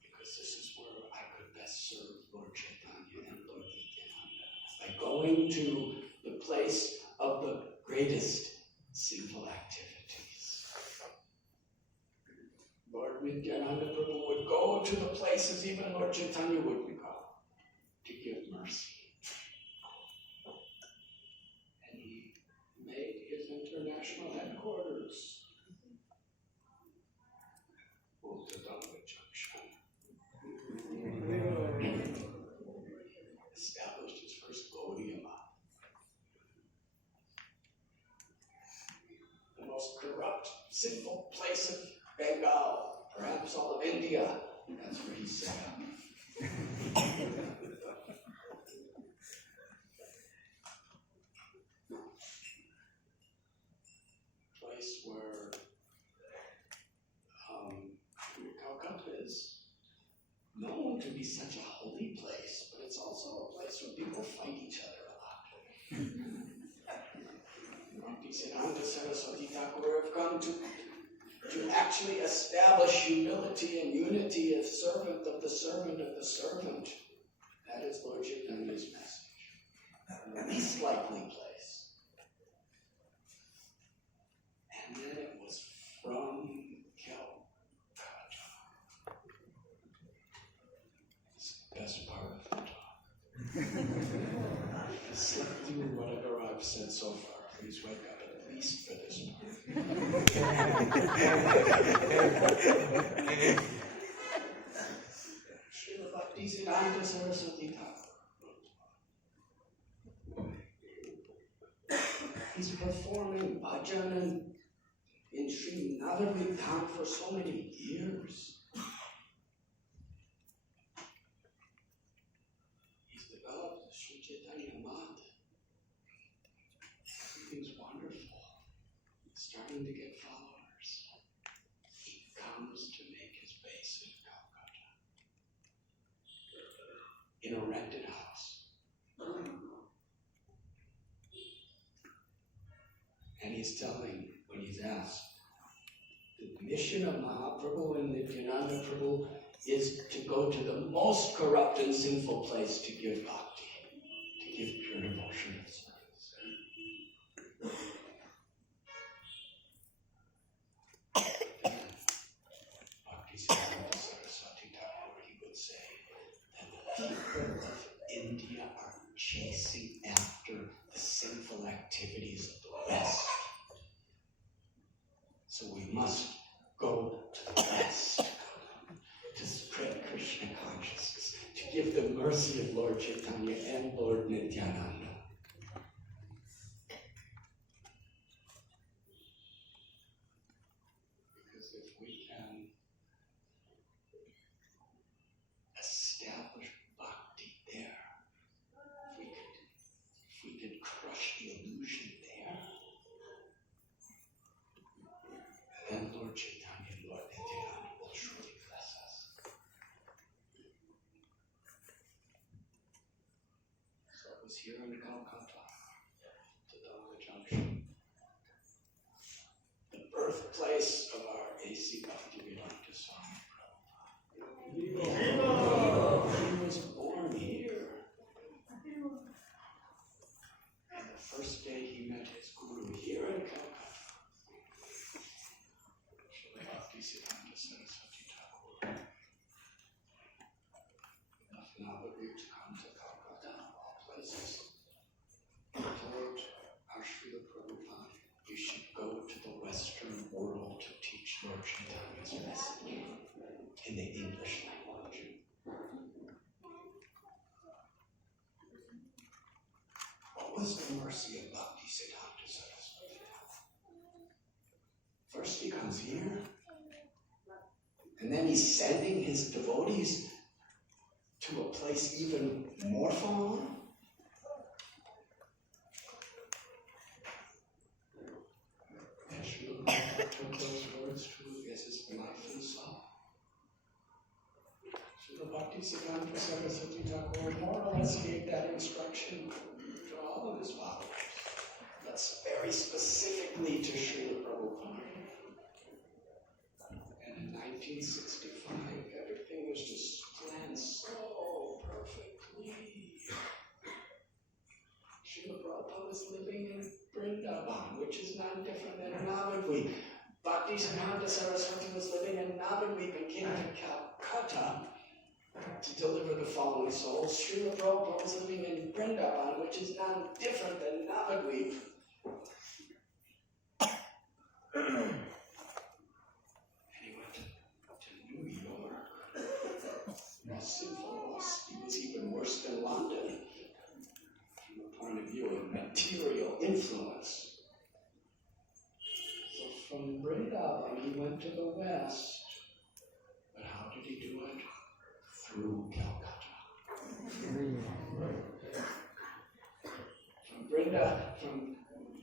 because this is where I could best serve Lord Chaitanya and Lord Nityananda, by going to the place of the greatest sinful activities. Lord Nityananda Prabhu would go to the places even Lord Chaitanya wouldn't go, to give mercy. And he made his international headquarters Kolkata Junction. Established his first Gaudiya Math. The most corrupt, sinful place of Bengal, perhaps all of India. That's where he set up. Place where Kolkata is known to be such a holy place, but it's also a place where people fight each other a lot. Bhaktisiddhanta Saraswati Thakur have come to actually establish humility and unity as servant of the servant of the servant. That is Lord Chaitanya's message. The least likely place. And then it was from Kolkata. It's the best part of the talk. To slip through whatever I've said so far. Please wake up at least for this part. Srila Bhaktisiddhanta Saraswati Thakur. He's performing bhajan in Sri Navadvip Dham for so many years. He's developed the Sri Chaitanya Math. Everything's wonderful. Starting to get followers. He comes to make his base in Kolkata. In a rented house. And he's telling, when he's asked, the mission of Mahaprabhu and Nityananda Prabhu is to go to the most corrupt and sinful place to give bhakti, to give pure devotion and service. Bhaktisiddhanta Saraswati Thakur, he would say that the people of India are chasing after the sinful activities of the West. So we must go to the West to spread Krishna consciousness, to give the mercy of Lord Chaitanya and Lord Nityananda. Because if we can establish bhakti there, if we could crush the illusion there, then Lord Chaitanya and Lord Nityananda will was here in Kolkata, the Dhamma Junction, the birthplace of our A.C. Bhaktivedanta Swami Prabhupada. He was born here. And the first day he met his guru here in Kolkata, Srila Bhaktisiddhanta Saraswati Thakur, left Navadvip to come to Kolkata, of all places. He told our Srila Prabhupada, you should go to the Western world to teach Lord Chaitanya's message in the English language. What was the mercy of Bhaktisiddhanta Saraswati? First he comes here, and then he's sending his devotees to a place even more far. And Srila Prabhupada took those words to as his life and soul. Srila Bhaktisiddhanta Saraswati Thakur more or less gave that instruction to all of his followers. That's very specifically to Srila Prabhupada. And in 1965, everything was just planned so perfectly. Srila Prabhupada was living in Vrindavan, which is not different than Navadvip. Bhaktisiddhanta Saraswati was living in Navadvip and came to Calcutta to deliver the fallen souls. Srila Prabhupada was living in Vrindavan, which is not different than Navadvip. And he went to New York. He was even worse than London from the point of view of material influence. So from Vrindavan he went to the west. But how did he do it? Through Calcutta. From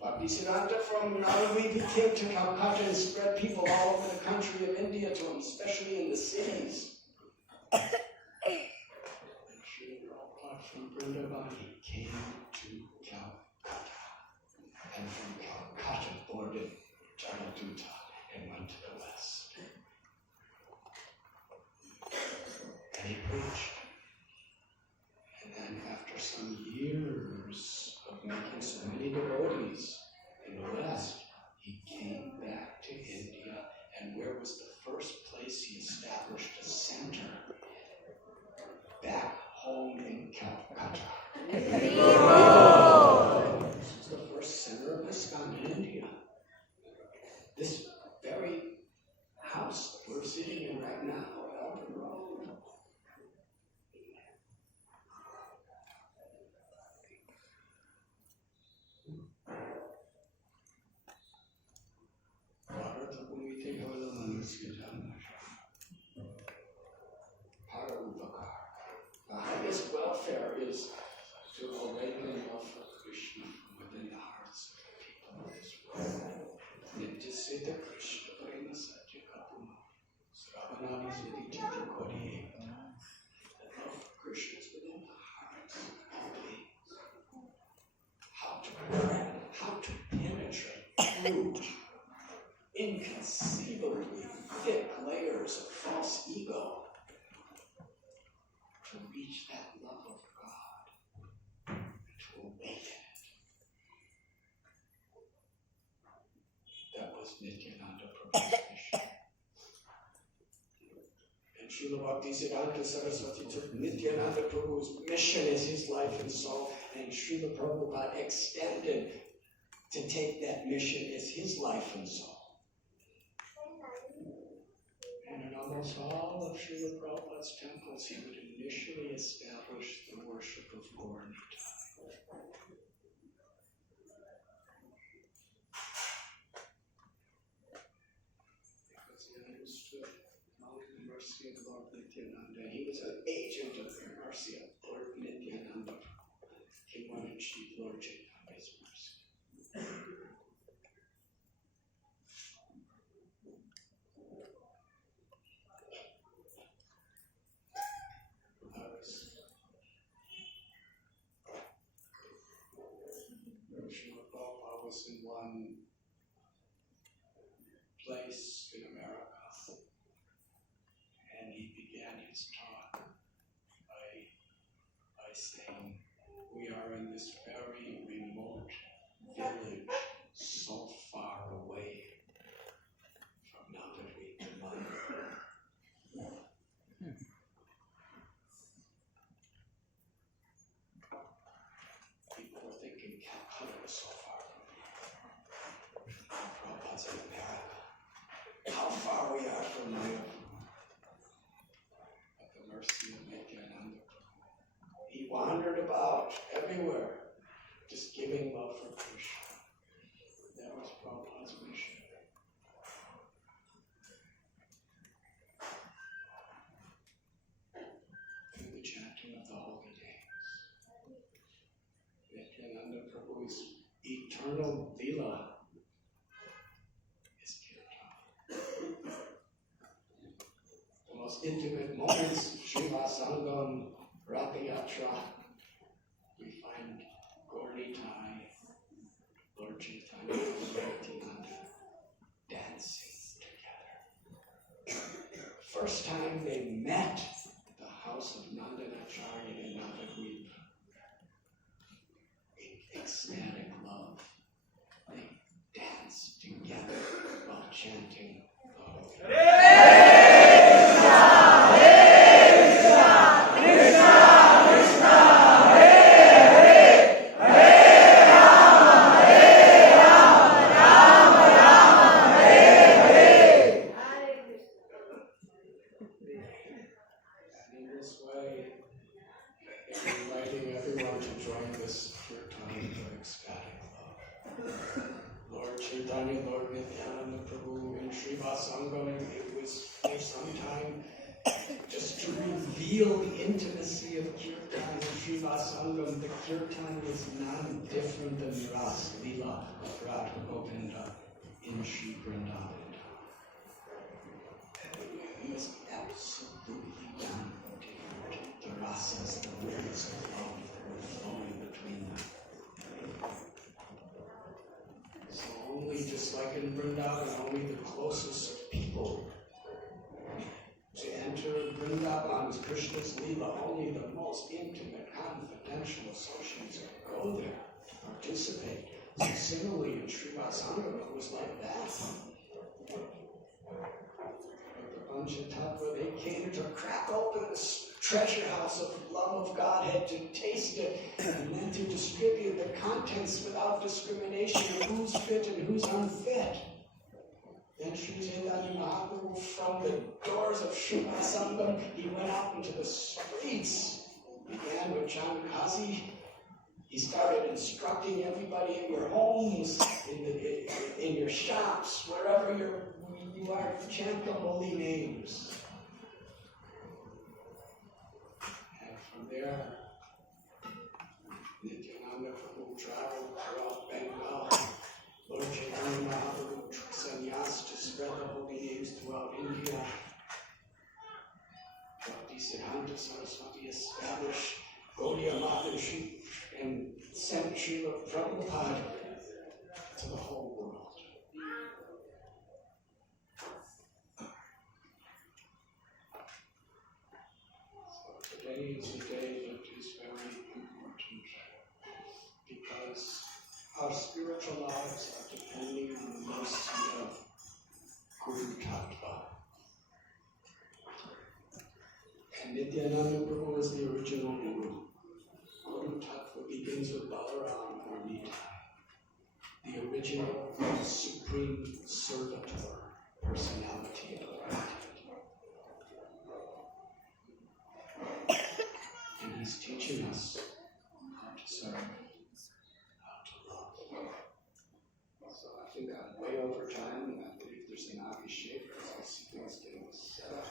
Bhaktisiddhanta, from Navadvip, he came to Calcutta and spread people all over the country of India to him, especially in the cities. And Srila Prabhupada from Vrindavan, he came to Calcutta. And from Calcutta boarded Trayodasi and went to the west. And he preached. And then after some years of making so many devotees in the West, he came back to India. And where was the first place he established a center? Back home in Calcutta. This is the first center of ISKCON in India. This very house that we're sitting in right now, Albert Road. The highest welfare is to awaken love for Krishna from within the hearts of the people of this world. Nityasita Krishna Prema Satya Kapuma Sravanani Siddhi Titi Kodi. The love for Krishna is within the hearts of all beings. How to penetrate through inconceivably thick layers of false ego to reach that love of God and to awaken it. That was Nityananda Prabhu's mission. And Srila Bhaktisiddhanta Saraswati took Nityananda Prabhu's mission as his life and soul, and Srila Prabhupada extended to take that mission as his life and soul. And in almost all of Srila Prabhupada's temples, he would initially establish the worship of Gaur Nitai. Because he understood the mercy of Lord Nityananda. He was an agent of the mercy of Lord Nityananda. He wanted to achieve Lord Chaitanya's mercy. is taught by saying, we are in this very remote village, so far away from Navadvip and Maya. People were thinking Calcutta was so far from here. Prabhupada's in America. How far we are from Maya. But the mercy of Nityananda, he wandered about everywhere, just giving love for Krishna. That was Prabhupada's mission. Through the chanting of the holy names, Nityananda Prabhu's eternal lila is kirtan. The most intimate moments, Shiva Sangam, Ratha Yatra, we find Gauritai, Lord Chaitanya, and Nityananda dancing together. First time they met at the house of Nandanacharya in Navadvip, in ecstatic love, they danced together while chanting the holy name. Chaitanya, Lord Nityananda Prabhu, and Sriva Sangam, it was for some time just to reveal the intimacy of Kirtan and Sriva Sangam. The Kirtan was none different than the Ras Leela of Radha Govinda in Shri Vrindavan. He was absolutely young. The rasas, the words of love that were flowing between them. So only, just like in Vrindavan, only the closest of people to enter Vrindavan, Krishna's Leela, only the most intimate, confidential associates could go there to participate. So similarly in Srivasangam, it was like that. The Panchatattva, they came to crack open this treasure house of love of Godhead, to taste it, and then to distribute the contents without discrimination of who's fit and who's unfit. Then Sri Chaitanya Mahaprabhu, from the doors of Srivasangam, he went out into the streets, began with Chandakazi. He started instructing everybody in your homes, in your shops, wherever you are, chant the holy names. And from there, Nityananda Prabhu traveled throughout Bengal. Lord Chaitanya Mahaprabhu took sannyas to spread the holy names throughout India. Bhakti Siddhanta Saraswati established Gaudiya Math and sent Srila Prabhupada to the whole world. So today is a day that is very important because our spiritual lives are depending on the mercy of Guru Tattva. And Nityananda Prabhu is the original Guru. Guru Tattva begins with Balaram or Nita, the original supreme servitor personality of the Godhead. And he's teaching us how to serve, how to love. So I think I'm way over time, and I believe there's an Abhishek, because I see things getting set up.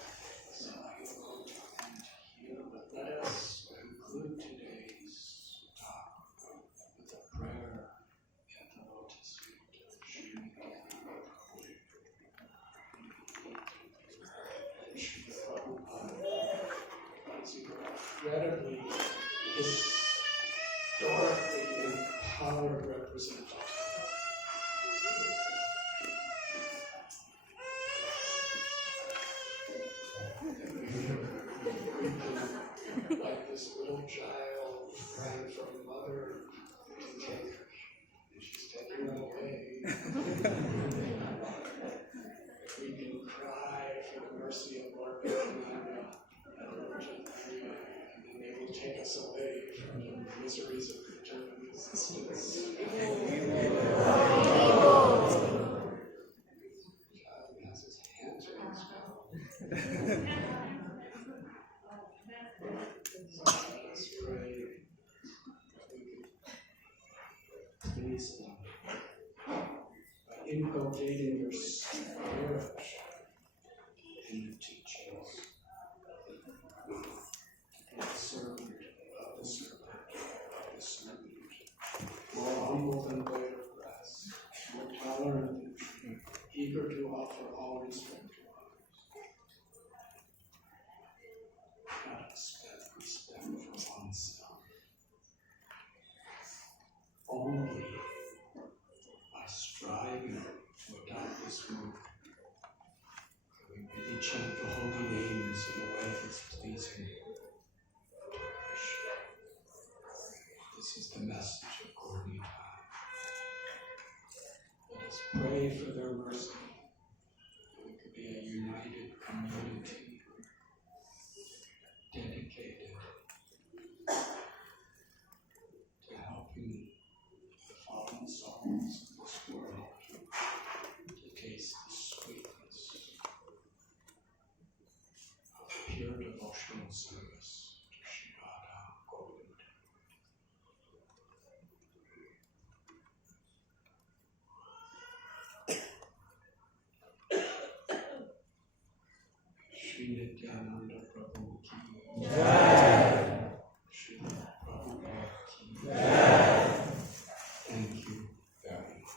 So I will go to end here, but let us conclude today's talk with a prayer at the lotus feet of Sri Nityananda Prabhu. And Sri Prabhupada is incredibly historically empowered representative. this little child crying for a mother to take her, and she's taking them away. We can cry for the mercy of Lord Nityananda and the Virgin Mary, and then they will take us away from the miseries of return existence. Has his hands raised. Let's pray. Please, by inculcating your spirit in the teachings, the servant of the servant, more humble than blade of grass, more tolerant than tree, eager to offer all respect to others. Not expect respect for oneself. Only by striving to adopt this move can we really chant the holy names in a way that's pleasing to Krishna. This is the message of Gauri time. Let us pray for their mercy. We could be a united community, dedicated to helping the fallen souls of this world to taste the sweetness of pure devotional service to Shri Radha Govind. Shri Nityananda Prabhu ki Jai. Shri Prabhupada ki Jai. Thank you very much.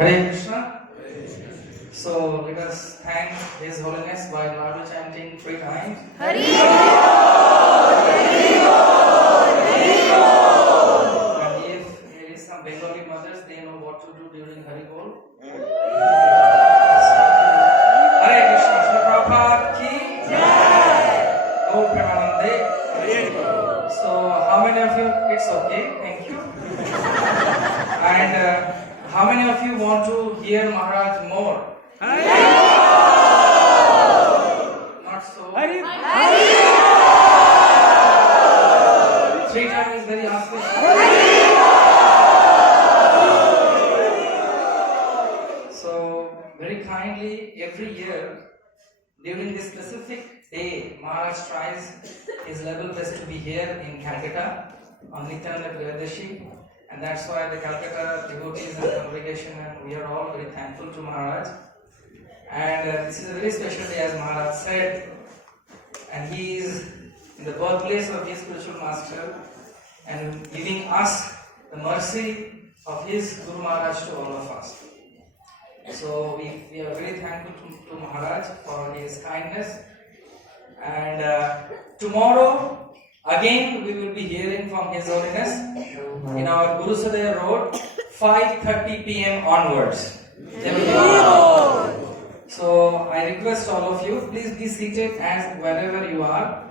Hare Krishna. So let us thank His Holiness by loudly chanting 3 times. Hari Bol, Hari Bol, Hari Bol. And if there is some Bengali mothers, they know what to do during Hari Bol. Hare Krishna. Shri Prabhupada ki Jai. Gaur Premanande. So how many of you? It's okay. Thank you. And how many of you want to hear Maharaj more? Not so. 3 times is very auspicious. So, very kindly, every year, during this specific day, Maharaj tries his level best to be here in Kolkata on Nityananda Trayodasi. And that's why the Kolkata devotees and congregation and we are all very thankful to Maharaj. And this is a very special day, as Maharaj said. And he is in the birthplace of his spiritual master and giving us the mercy of his Guru Maharaj to all of us. So we are very thankful to Maharaj for his kindness. And tomorrow, again, we will be hearing from His Holiness in our Guru Sadaya Road, 5:30 p.m. onwards. So I request all of you, please be seated as wherever you are.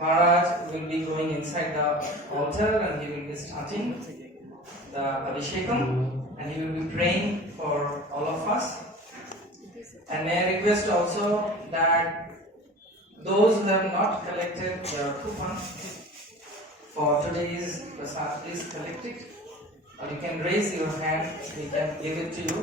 Maharaj will be going inside the altar and he will be starting the Abhishekam and he will be praying for all of us. And may I request also that those who have not collected their coupon for today's prasad, please collect it. Or you can raise your hand, we can give it to you.